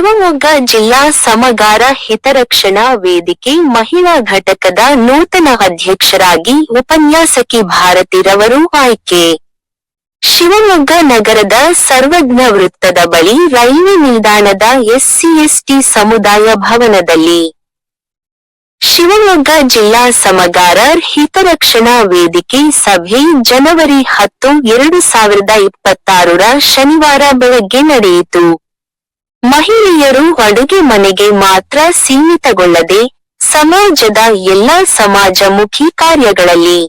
ಶಿವಮೊಗ್ಗ ಜಿಲ್ಲಾ ಸಮಗಾರ ಹಿತರಕ್ಷಣಾ ವೇದಿಕೆ ಮಹಿಳಾ ಘಟಕದ ನೂತನ ಅಧ್ಯಕ್ಷರಾಗಿ ಉಪನ್ಯಾಸಕಿ ಭಾರತಿರವರು ಆಯ್ಕೆ. ಶಿವಮೊಗ್ಗ ನಗರದ ಸರ್ವಜ್ಞ ವೃತ್ತದ ಬಳಿ ರೈಲ್ವೆ ನಿಲ್ದಾಣದ ಎಸ್ಸಿ/ಎಸ್ಟಿ ಸಮುದಾಯ ಭವನದಲ್ಲಿ ಶಿವಮೊಗ್ಗ ಜಿಲ್ಲಾ ಸಮಗಾರರ್ ಹಿತರಕ್ಷಣಾ ವೇದಿಕೆ ಸಭೆ ಜನವರಿ 10, 2026 ಶನಿವಾರ ಬೆಳಗ್ಗೆ ನಡೆಯಿತು. ಮಹಿಳೆಯರು ಅಡುಗೆ ಮನೆಗೆ ಮಾತ್ರ ಸೀಮಿತಗೊಳ್ಳದೆ, ಸಮಾಜದ ಎಲ್ಲಾ ಸಮಾಜಮುಖಿ ಕಾರ್ಯಗಳಲ್ಲಿ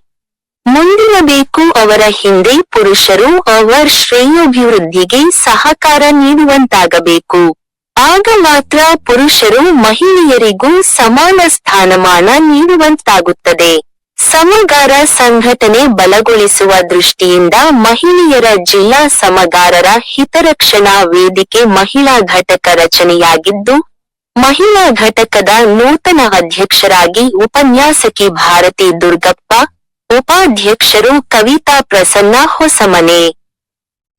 ಮುಂದಿರಬೇಕು. ಅವರ ಹಿಂದೆ ಪುರುಷರು ಅವರ ಶ್ರೇಯೋಭಿವೃದ್ಧಿಗೆ ಸಹಕಾರ ನೀಡುವಂತಾಗಬೇಕು. ಆಗ ಮಾತ್ರ ಪುರುಷರು ಮಹಿಳೆಯರಿಗೂ ಸಮಾನ ಸ್ಥಾನಮಾನ ನೀಡುವಂತಾಗುತ್ತದೆ. ಸಮಗಾರ ಸಂಘಟನೆ ಬಲಗೊಳಿಸುವ ದೃಷ್ಟಿಯಿಂದ ಮಹಿಳೆಯರ ಜಿಲ್ಲಾ ಸಮಗಾರರ ಹಿತರಕ್ಷಣಾ ವೇದಿಕೆ ಮಹಿಳಾ ಘಟಕ ರಚನೆಯಾಗಿದ್ದು, ಮಹಿಳಾ ಘಟಕದ ನೂತನ ಅಧ್ಯಕ್ಷರಾಗಿ ಉಪನ್ಯಾಸಕಿ ಭಾರತಿ ದುರ್ಗಪ್ಪ, ಉಪಾಧ್ಯಕ್ಷರು ಕವಿತಾ ಪ್ರಸನ್ನ ಹೊಸಮನೆ,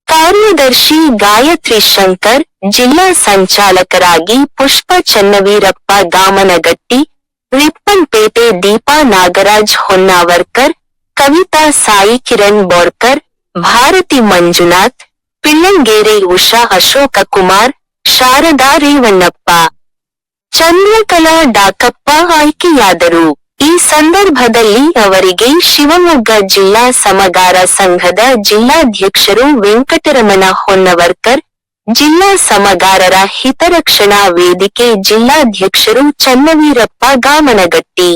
ಕಾರ್ಯದರ್ಶಿ ಗಾಯತ್ರಿ ಶಂಕರ್, ಜಿಲ್ಲಾ ಸಂಚಾಲಕರಾಗಿ ಪುಷ್ಪ ಚನ್ನವೀರಪ್ಪ ಗಾಮನಗಟ್ಟಿ, ರಿಪ್ಪನ್ಪೇಟೆ ದೀಪಾ ನಾಗರಾಜ್ ಹೊನ್ನಾವರ್ಕರ್, ಕವಿತಾ ಸಾಯಿ ಕಿರಣ್ ಬೋರ್ಕರ್, ಭಾರತಿ ಮಂಜುನಾಥ್, ಪಿಳ್ಳಂಗೇರೆ ಉಷಾ ಅಶೋಕಕುಮಾರ್, ಶಾರದಾ ರೇವಣ್ಣಪ್ಪ, ಚಂದ್ರಕಲಾ ಡಾಕಪ್ಪ ಆಯ್ಕೆಯಾದರು. ಈ ಸಂದರ್ಭದಲ್ಲಿ ಅವರಿಗೆ ಶಿವಮೊಗ್ಗ ಜಿಲ್ಲಾ ಸಮಗಾರ ಸಂಘದ ಜಿಲ್ಲಾಧ್ಯಕ್ಷರು ವೆಂಕಟರಮಣ ಹೊನ್ನವರ್ಕರ್, ಜಿಲ್ಲಾ ಸಮಗಾರರ ಹಿತರಕ್ಷಣಾ ವೇದಿಕೆ ಜಿಲ್ಲಾಧ್ಯಕ್ಷರು ಚನ್ನವೀರಪ್ಪ ಗಾಮನಗಟ್ಟಿ,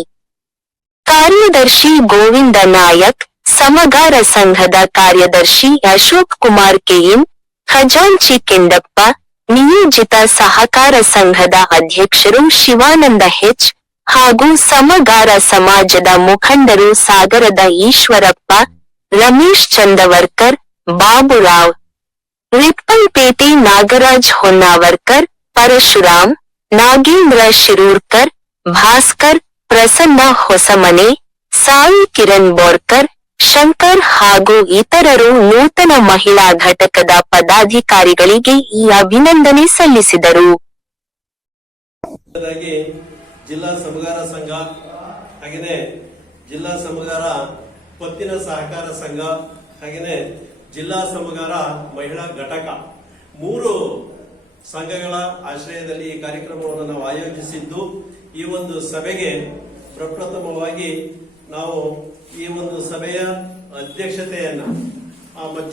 ಕಾರ್ಯದರ್ಶಿ ಗೋವಿಂದ ನಾಯಕ್, ಸಮಗಾರ ಸಂಘದ ಕಾರ್ಯದರ್ಶಿ ಅಶೋಕ್ ಕುಮಾರ್ ಕೆಎಂ, ಖಜಾಂಚಿ ಕೆಂಡಪ್ಪ, ನಿಯೋಜಿತ ಸಹಕಾರ ಸಂಘದ ಅಧ್ಯಕ್ಷರು ಶಿವಾನಂದ ಹೆಚ್ ಹಾಗೂ ಸಮಗಾರ ಸಮಾಜದ ಮುಖಂಡರು ಸಾಗರದ ಈಶ್ವರಪ್ಪ, ರಮೇಶ್ ಚಂದವರ್ಕರ್, ಬಾಬುರಾವ್, ರಿಪ್ಪನ್ಪೇಟೆ ನಾಗರಾಜ್ ಹೊನ್ನಾವರ್ಕರ್, ಪರಶುರಾಮ್, ನಾಗೇಂದ್ರ ಶಿರೂರ್ಕರ್, ಭಾಸ್ಕರ್, ಪ್ರಸನ್ನ ಹೊಸಮನೆ, ಸಾಯಿ ಕಿರಣ್ ಬೋರ್ಕರ್, ಶಂಕರ್ ಹಾಗೂ ಇತರರು ನೂತನ ಮಹಿಳಾ ಘಟಕದ ಪದಾಧಿಕಾರಿಗಳಿಗೆ ಈ ಅಭಿನಂದನೆ ಸಲ್ಲಿಸಿದರು. ಜಿಲ್ಲಾ ಸಮಗಾರ ಸಂಘ ಹಾಗೆಯೇ ಜಿಲ್ಲಾ ಸಮಗಾರ ಪತ್ತಿನ ಸಹಕಾರ ಸಂಘ ಹಾಗೆಯೇ ಜಿಲ್ಲಾ ಸಮಗಾರ ಮಹಿಳಾ ಘಟಕ 3 ಸಂಘಗಳ ಆಶ್ರಯದಲ್ಲಿ ಈ ಕಾರ್ಯಕ್ರಮವನ್ನು ನಾವು ಆಯೋಜಿಸಿದ್ದು, ಈ ಒಂದು ಸಭೆಗೆ ಪ್ರಪ್ರಥಮವಾಗಿ ನಾವು ಈ ಒಂದು ಸಭೆಯ ಅಧ್ಯಕ್ಷತೆಯನ್ನ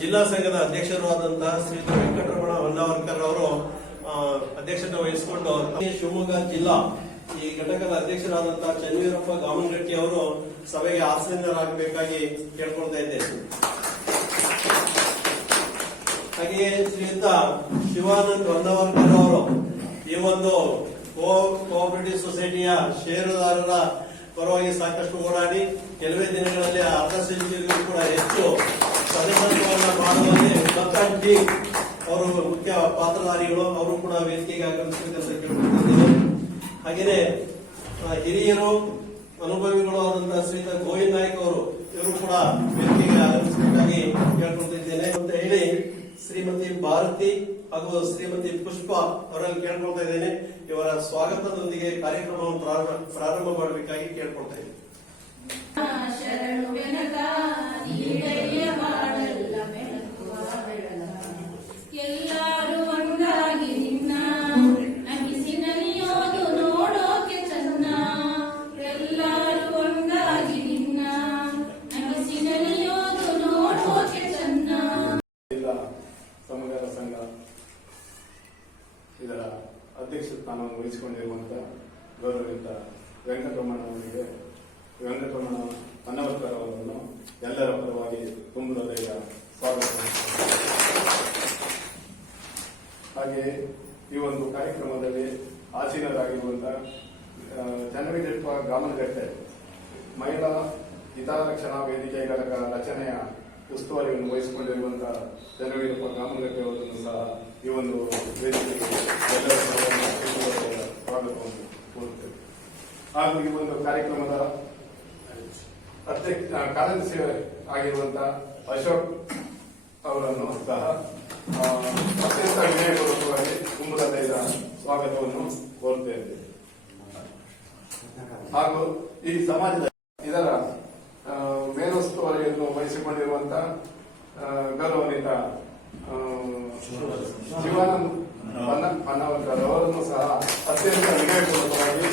ಜಿಲ್ಲಾ ಸಂಘದ ಅಧ್ಯಕ್ಷರು ಆದಂತಹ ಶ್ರೀ ವೆಂಕಟರಮಣ ಹೊನ್ನಾವರ್ಕರ್ ಅವರು ಅಧ್ಯಕ್ಷತೆ ವಹಿಸಿಕೊಂಡು ಶಿವಮೊಗ್ಗ ಜಿಲ್ಲಾ ಈ ಘಟಕದ ಅಧ್ಯಕ್ಷರಾದಂತಹ ಚನ್ನವೀರಪ್ಪ ಗಾಮನಗಟ್ಟಿ ಅವರು ಸಭೆಗೆ ಆಸೀನರಾಗಬೇಕಾಗಿ ಕೇಳ್ಕೊಳ್ತಾ ಇದ್ದೇನೆ. ಹಾಗೆಯೇ ಶ್ರೀಯುತ ಶಿವಾನಂದ್ ಹೊನ್ನವರ್ಕರ್ ಅವರು ಈ ಒಂದು ಕೋಆಪರೇಟಿವ್ ಸೊಸೈಟಿಯ ಷೇರುದಾರರ ಪರವಾಗಿ ಸಾಕಷ್ಟು ಓಡಾಡಿ ಕೆಲವೇ ದಿನಗಳಲ್ಲಿ ಅರ್ಧ ಸೆಂಚುರಿಗೂ ಕೂಡ ಹೆಚ್ಚು ಸದಸ್ಯತ್ವವನ್ನು ಮಾಡುವಲ್ಲಿ ಅವರು ಮುಖ್ಯ ಪಾತ್ರಧಾರಿಗಳು. ಅವರು ಕೂಡ ವೇದಿಕೆಗೆ ಆಗಮಿಸಬೇಕಂತ ಕೇಳ್ಕೊಳ್ತಿದ್ದೇವೆ. ಹಾಗೆಯೇ ಹಿರಿಯರು ಅನುಭವಿಗಳು ಆದಂತಹ ಶ್ರೀಯುತ ಗೋವಿಂದ ನಾಯಕ್ ಅವರು ಇವರು ಕೂಡ ವೇದಿಕೆಗೆ ಆಗಮಿಸಬೇಕಾಗಿ ಕೇಳ್ಕೊಳ್ತಿದ್ದೇನೆ ಅಂತ ಹೇಳಿ ಶ್ರೀಮತಿ ಭಾರತಿ ಹಾಗೂ ಶ್ರೀಮತಿ ಪುಷ್ಪ ಅವರಲ್ಲಿ ಕೇಳ್ಕೊಳ್ತಾ ಇದ್ದೇನೆ. ಇವರ ಸ್ವಾಗತದೊಂದಿಗೆ ಕಾರ್ಯಕ್ರಮವನ್ನು ಪ್ರಾರಂಭ ಮಾಡಬೇಕಾಗಿ ಕೇಳ್ಕೊಳ್ತಾ ಇದ್ದೇನೆ. ಸಮಗಾರ ಸಂಘ ಇದರ ಅಧ್ಯಕ್ಷ ಸ್ಥಾನವನ್ನು ವಹಿಸಿಕೊಂಡಿರುವಂತಹ ಗೌರವಿತ ವೆಂಕಟರಮಣ ಹೊನ್ನವರ್ಕರ್ ಅವರನ್ನು ಎಲ್ಲರ ಪರವಾಗಿ ತುಂಬ ಹೃದಯ ಸ್ವಾಗತ. ಹಾಗೆ ಈ ಒಂದು ಕಾರ್ಯಕ್ರಮದಲ್ಲಿ ಆಸೀನರಾಗಿರುವಂತಹ ಚನ್ನವೀರಪ್ಪ ಗಾಮನಗಟ್ಟೆ ಮಹಿಳಾ ಹಿತರಕ್ಷಣಾ ವೇದಿಕೆ ಘಟಕ ರಚನೆಯ ಉಸ್ತುವಾರಿಯನ್ನು ವಹಿಸಿಕೊಂಡಿರುವಂತಹ ಚನ್ನವೀರಪ್ಪ ಗಾಮನಗಟ್ಟೆ ಅವರನ್ನು ಸಹ ಈ ಒಂದು ವೇದಿಕೆಗೆ ಎಲ್ಲರ ಸ್ವಾಗತವನ್ನು ಕೋರುತ್ತೇವೆ. ಹಾಗೂ ಈ ಒಂದು ಕಾರ್ಯಕ್ರಮದ ಕಾರ್ಯದರ್ಶಿ ಆಗಿರುವಂತಹ ಅಶೋಕ್ ಅವರನ್ನು ಸಹ ಅತ್ಯಂತ ವಿನಯಪೂರ್ವಕವಾಗಿ ಕುಂಭದ ಸ್ವಾಗತವನ್ನು ಕೋರುತ್ತೇವೆ. ಹಾಗೂ ಈ ಸಮಾಜದ ಇದರ ಮೇಲುಸ್ತುವಾರಿಯನ್ನು ವಹಿಸಿಕೊಂಡಿರುವಂತಹ ಗೌರವಾನ್ವಿತ ಶಿವಾನಂದ ಪನ್ನವರ್ಕರ್ ಅವರನ್ನು ಸಹ ಅತ್ಯಂತ ವಿನಯಪೂರ್ವಕವಾಗಿ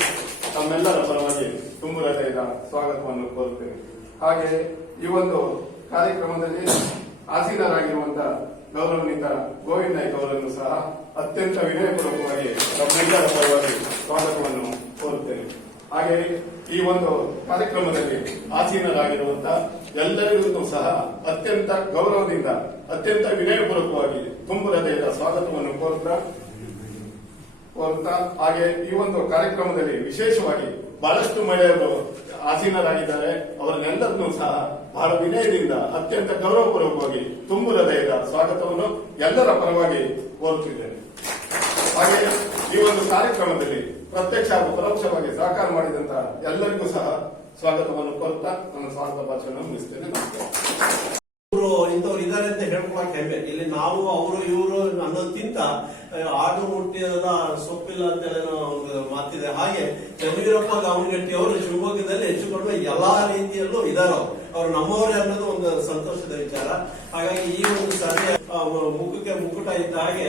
ತಮ್ಮೆಲ್ಲರ ಪರವಾಗಿ ತುಂಬು ಹೃದಯದ ಸ್ವಾಗತವನ್ನು ಕೋರುತ್ತೇವೆ. ಹಾಗೆ ಈ ಒಂದು ಕಾರ್ಯಕ್ರಮದಲ್ಲಿ ಆಸೀನರಾಗಿರುವಂತಹ ಗೌರವಾನ್ವಿತ ಗೋವಿಂದ ನಾಯ್ಕ ಅವರನ್ನು ಸಹ ಅತ್ಯಂತ ವಿನಯಪೂರ್ವಕವಾಗಿ ತಮ್ಮೆಲ್ಲರ ಪರವಾಗಿ ಸ್ವಾಗತವನ್ನು ಕೋರುತ್ತೇನೆ. ಹಾಗೆ ಈ ಒಂದು ಕಾರ್ಯಕ್ರಮದಲ್ಲಿ ಆಸೀನರಾಗಿರುವಂತಹ ಎಲ್ಲರಿಗೂ ಸಹ ಅತ್ಯಂತ ಗೌರವದಿಂದ ಅತ್ಯಂತ ವಿನಯಪೂರ್ವಕವಾಗಿ ತುಂಬು ಹೃದಯದ ಸ್ವಾಗತವನ್ನು ಕೋರುತ್ತಾ ಹಾಗೆ ಈ ಒಂದು ಕಾರ್ಯಕ್ರಮದಲ್ಲಿ ವಿಶೇಷವಾಗಿ ಬಹಳಷ್ಟು ಮಹಿಳೆಯರು ಆಸೀನರಾಗಿದ್ದಾರೆ. ಅವರನ್ನೆಲ್ಲರನ್ನೂ ಸಹ ಬಹಳ ವಿನಯದಿಂದ ಅತ್ಯಂತ ಗೌರವಪೂರ್ವಕವಾಗಿ ತುಂಬು ಹೃದಯದ ಸ್ವಾಗತವನ್ನು ಎಲ್ಲರ ಪರವಾಗಿ ಕೋರುತ್ತಿದ್ದೇನೆ. ಹಾಗೆ ಈ ಒಂದು ಕಾರ್ಯಕ್ರಮದಲ್ಲಿ ಪ್ರತ್ಯಕ್ಷ ಹಾಗೂ ಪರೋಕ್ಷವಾಗಿ ಸಹಕಾರ ಮಾಡಿದಂತಹ ಎಲ್ಲರಿಗೂ ಸಹ ಸ್ವಾಗತವನ್ನು ಕೋರುತ್ತಾ ನನ್ನ ಸ್ವಾಗತ ಭಾಷಣ ಮುಗಿಸ್ತೇನೆ. ನಮಸ್ಕಾರ. ಇಂಥವ್ರು ಇದಾರೆ ಅಂತ ಹೇಳ್ಕೊಳಕ್ ಹೆಮ್ಮೆ. ಇಲ್ಲಿ ನಾವು ಅವರು ಇವರು ಅನ್ನೋದಕ್ಕಿಂತ ಆಡು ಮುಟ್ಟಿದ ಸೊಪ್ಪಿಲ್ಲ ಅಂತ ಒಂದು ಮಾತಿದೆ. ಹಾಗೆ ಚನ್ನವೀರಪ್ಪ ಗಾವನಗಟ್ಟಿ ಅವರು ಶಿವಮೊಗ್ಗದಲ್ಲಿ ಹೆಚ್ಚುಕೊಂಡು ಎಲ್ಲಾ ರೀತಿಯಲ್ಲೂ ಇದಾರ. ಅವ್ರು ನಮ್ಮವರೇ ಅನ್ನೋದು ಒಂದು ಸಂತೋಷದ ವಿಚಾರ. ಹಾಗಾಗಿ ಈ ಒಂದು ಸಭೆಯ ಮುಖಕ್ಕೆ ಮುಕುಟ ಇದ್ದ ಹಾಗೆ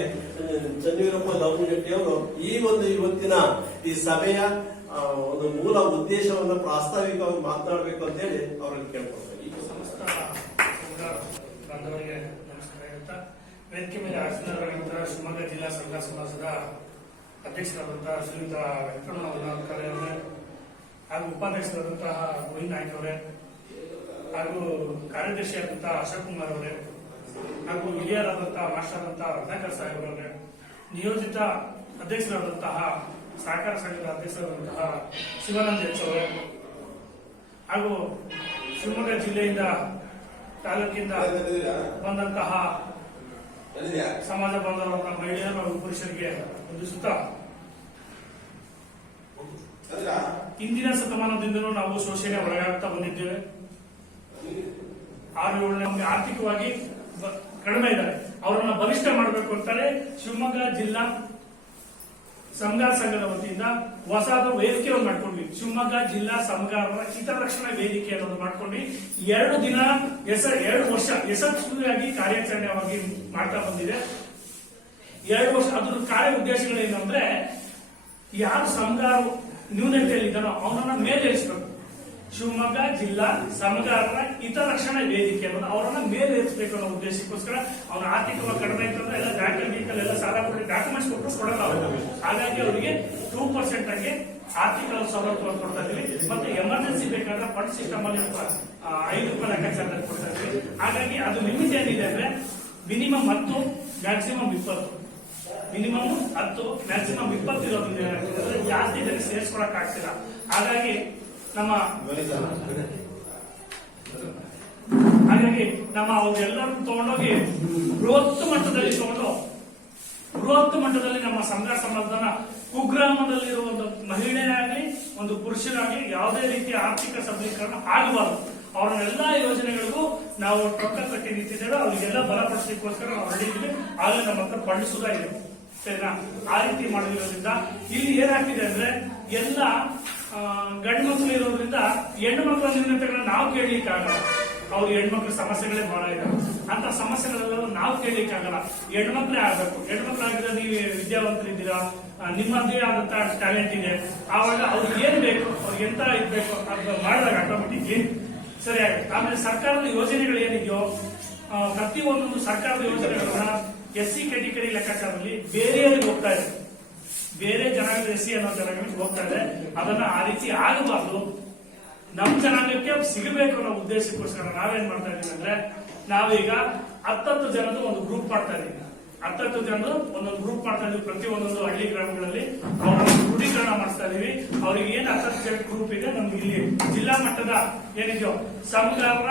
ಚನ್ನವೀರಪ್ಪ ಗಾವನಗಟ್ಟಿ ಅವರು ಈ ಒಂದು ಇವತ್ತಿನ ಈ ಸಭೆಯ ಒಂದು ಮೂಲ ಉದ್ದೇಶವನ್ನು ಪ್ರಾಸ್ತಾವಿಕವಾಗಿ ಮಾತನಾಡಬೇಕು ಅಂತ ಹೇಳಿ ಅವ್ರನ್ನ ಕೇಳ್ಕೊಳ್ತಾರೆ. ಬಾಂಧವರಿಗೆ ನಮಸ್ಕಾರ ಹೇಳ್ತಾ, ವೇದಿಕೆ ಮೇಲೆ ಆಸೀನರಾಗಿರುವಂತಹ ಶಿವಮೊಗ್ಗ ಜಿಲ್ಲಾ ಸಂಘ ಸಮಾಜದ ಅಧ್ಯಕ್ಷರಾದಂತಹ ಶ್ರೀಯುತ ವೆಂಕಟರಮಣ ಅವರೇ ಹಾಗೂ ಉಪಾಧ್ಯಕ್ಷರಾದಂತಹ ಗೋವಿಂದ ನಾಯ್ಕ ಅವರೇ ಹಾಗೂ ಕಾರ್ಯದರ್ಶಿಯಾದಂತಹ ಅಶೋಕ್ ಕುಮಾರ್ ಅವರೇ ಹಾಗೂ ಹಿರಿಯರಾದಂತಹ ಮಾಸ್ಟರ್ ಆದಂತಹ ರತ್ನಾಕರ್ ಸಾಹೇಬ್ ಅವರೇ, ನಿಯೋಜಿತ ಅಧ್ಯಕ್ಷರಾದಂತಹ ಸಹಕಾರ ಸಂಘದ ಅಧ್ಯಕ್ಷರಾದಂತಹ ಶಿವಾನಂದ ಎಚ್ ಅವರೇ ಹಾಗೂ ಶಿವಮೊಗ್ಗ ಜಿಲ್ಲೆಯಿಂದ ತಾಲೂಕಿಂದ ಬಂದಂತಹ ಸಮಾಜ ಬಾಂಧವರ ಮಹಿಳೆಯರು ಹಾಗೂ ಪುರುಷರಿಗೆ ವಂದಿಸುತ್ತಾ, ಇಂದಿನ ಶತಮಾನದಿಂದಲೂ ನಾವು ಶೋಷಣೆ ಒಳಗಾಗ್ತಾ ಬಂದಿದ್ದೇವೆ. 6-7 ನಮಗೆ ಆರ್ಥಿಕವಾಗಿ ಕಡಿಮೆ ಇದ್ದಾರೆ. ಅವರನ್ನ ಬಲಿಷ್ಠ ಮಾಡಬೇಕು ಅಂತಾನೆ ಶಿವಮೊಗ್ಗ ಜಿಲ್ಲಾ ಸಮಗಾರ ಸಂಘದ ವತಿಯಿಂದ ಹೊಸದ ವೇದಿಕೆಯನ್ನು ಮಾಡ್ಕೊಂಡ್ವಿ. ಶಿವಮೊಗ್ಗ ಜಿಲ್ಲಾ ಸಮಗಾರರ ಹಿತರಕ್ಷಣಾ ವೇದಿಕೆ ಅನ್ನೋದು ಮಾಡ್ಕೊಂಡ್ವಿ. 2 ವರ್ಷ ಯಶಸ್ವಿಯಾಗಿ ಕಾರ್ಯಾಚರಣೆಯಾಗಿ ಮಾಡ್ತಾ ಬಂದಿದೆ. 2 ವರ್ಷ ಅದ್ರ ಕಾರ್ಯ ಉದ್ದೇಶಗಳೇನಂದ್ರೆ, ಯಾರು ಸಮಗಾರ ನ್ಯೂನತೆಯಲ್ಲಿದ್ದಾನೋ ಅವನನ್ನ ಮೇಲೇರಿಸಬೇಕು. ಶಿವಮೊಗ್ಗ ಜಿಲ್ಲಾ ಸಮಗಾರರ ಹಿತರಕ್ಷಣಾ ವೇದಿಕೆ ಅನ್ನೋದು ಅವರನ್ನ ಮೇಲೇರಿಸಬೇಕು ಅನ್ನೋ ಉದ್ದೇಶಕ್ಕೋಸ್ಕರ ಅವನ ಆರ್ಥಿಕವಾಗಿ ಕಡಿಮೆ ಇತ್ತಂದ್ರೆ ಎಲ್ಲ ಬ್ಯಾಂಕ್ ಎಲ್ಲ ಸಾಲ ಕೊಟ್ಟು ಡಾಕ್ಯುಮೆಂಟ್ಸ್ ಕೊಟ್ಟು ಕೊಡಲ್ಲ ಅವರು. ಹಾಗಾಗಿ ಅವರಿಗೆ 2% ಆಗಿ ಆರ್ಥಿಕ ಸವಲತ್ತುಗಳನ್ನು ಕೊಡ್ತಾ ಇದೀವಿ. ಮತ್ತೆ ಎಮರ್ಜೆನ್ಸಿ ಬೇಕಾದ್ರೆ ಫಂಡ್ ಸಿಸ್ಟಮ್ ಅಲ್ಲಿ ₹5 ಲೆಕ್ಕಾಚಾರದಲ್ಲಿ ಕೊಡ್ತಾ ಇದೀವಿ. ಹಾಗಾಗಿ ಅದು ಲಿಮಿಟ್ ಏನಿದೆ ಅಂದ್ರೆ ಮಿನಿಮಮ್ 10, ಮ್ಯಾಕ್ಸಿಮಮ್ 20. ಮಿನಿಮಮ್ 10, ಮ್ಯಾಕ್ಸಿಮಮ್ 20 ಇರೋದ್ರಿಂದ ಜಾಸ್ತಿ ಜನ ಸೇರಿಸ್ಕೊಳಕ್ ಆಗ್ತಿಲ್ಲ. ಹಾಗಾಗಿ ನಮ್ಮ ಅವರೆಲ್ಲರೂ ತಗೊಂಡೋಗಿ ಬೃಹತ್ ಮಟ್ಟದಲ್ಲಿ ನಮ್ಮ ಸಂಘ ಸಮಾಧಾನ ಕುಗ್ರಾಮದಲ್ಲಿರುವ ಒಂದು ಮಹಿಳೆಯಾಗಲಿ ಒಂದು ಪುರುಷರಾಗಲಿ ಯಾವುದೇ ರೀತಿಯ ಆರ್ಥಿಕ ಸಬಲೀಕರಣ ಆಗಬಾರದು. ಅವರನ್ನೆಲ್ಲಾ ಯೋಜನೆಗಳಿಗೂ ನಾವು ರೊಕ್ಕ ಕಟ್ಟಿ ನಿಂತಿದ್ದೇವೆ. ಅವರಿಗೆಲ್ಲ ಬಲಪಡಿಸಲಿಕ್ಕೋಸ್ಕರ ನಾವು ಹೊರಡಿದ್ವಿ. ಆಗಲೇ ನಮ್ಮ ಹತ್ರ ಫಂಡ್ ಸುಧಾ ಇದೆ. ಸರಿನಾ? ಆ ರೀತಿ ಮಾಡಿರೋದ್ರಿಂದ ಇಲ್ಲಿ ಏನಾಗ್ತಿದೆ ಅಂದ್ರೆ, ಎಲ್ಲ ಗಂಡು ಮಕ್ಕಳು ಇರೋದ್ರಿಂದ ಹೆಣ್ಣು ಮಕ್ಕಳ ನ್ಯೂನತೆಗಳನ್ನ ನಾವು ಕೇಳಲಿಕ್ಕಾಗಲ್ಲ. ಅವ್ರ ಹೆಣ್ಮಕ್ಳ ಸಮಸ್ಯೆಗಳೇ ಬಹಳ ಇದಾವೆ. ಅಂತ ಸಮಸ್ಯೆಗಳೆಲ್ಲ ನಾವು ಕೇಳಲಿಕ್ಕಾಗಲ್ಲ. ಹೆಣ್ಮಕ್ಳೇ ಆಗ್ಬೇಕು. ಹೆಣ್ಮಕ್ಳಾಗಿದ್ರೆ ನೀವು ವಿದ್ಯಾವಂತರಿದ್ದೀರಾ, ನಿಮ್ಮದೇ ಆದಂತ ಟ್ಯಾಲೆಂಟ್ ಇದೆ. ಆವಾಗ ಅವ್ರಿಗೆ ಏನ್ ಬೇಕು, ಅವ್ರಿಗೆ ಎಂತ ಇದ್ಬೇಕು ಅದು ಮಾಡಿದಾಗ ಆಟೋಮೆಟಿಕ್ ಸರಿಯಾಗುತ್ತೆ. ಆಮೇಲೆ ಸರ್ಕಾರದ ಯೋಜನೆಗಳು ಏನಿದೆಯೋ, ಪ್ರತಿಯೊಂದೊಂದು ಸರ್ಕಾರದ ಯೋಜನೆಗಳನ್ನ SC ಕ್ಯಾಟಗರಿ ಲೆಕ್ಕಾಚಾರದಲ್ಲಿ ಬೇರೆಯವರಿಗೆ ಹೋಗ್ತಾ ಇದೆ. ಬೇರೆ ಜನಾಂಗದ SC ಅನ್ನೋ ಜನಾಂಗಕ್ಕೆ ಹೋಗ್ತಾ ಇದೆ. ಅದನ್ನ ಆ ರೀತಿ ಆಗಬಾರ್ದು. ನಮ್ ಜನಾಂಗಕ್ಕೆ ಸಿಗಬೇಕು ಅನ್ನೋ ಉದ್ದೇಶಕ್ಕೋಸ್ಕರ ನಾವೇನ್ ಮಾಡ್ತಾ ಇದೀವಿ ಅಂದ್ರೆ, ನಾವೀಗ 10 ಜನದ ಒಂದು ಗ್ರೂಪ್ ಮಾಡ್ತಾ ಇದೀವಿ. 10 ಜನರು ಒಂದೊಂದು ಗ್ರೂಪ್ ಮಾಡ್ತಾ ಇದೀವಿ. ಪ್ರತಿಯೊಂದೊಂದು ಹಳ್ಳಿ ಗ್ರಾಮಗಳಲ್ಲಿ ಅವರನ್ನು ದೃಢೀಕರಣ ಮಾಡಿಸ್ತಾ ಇದೀವಿ. ಅವ್ರಿಗೆ ಏನ್ 10 ಜನ ಗ್ರೂಪ್ ಇದೆ, ನಮ್ಗೆ ಇಲ್ಲಿ ಜಿಲ್ಲಾ ಮಟ್ಟದ ಏನಿದೆಯೋ ಸಮಗಾರರ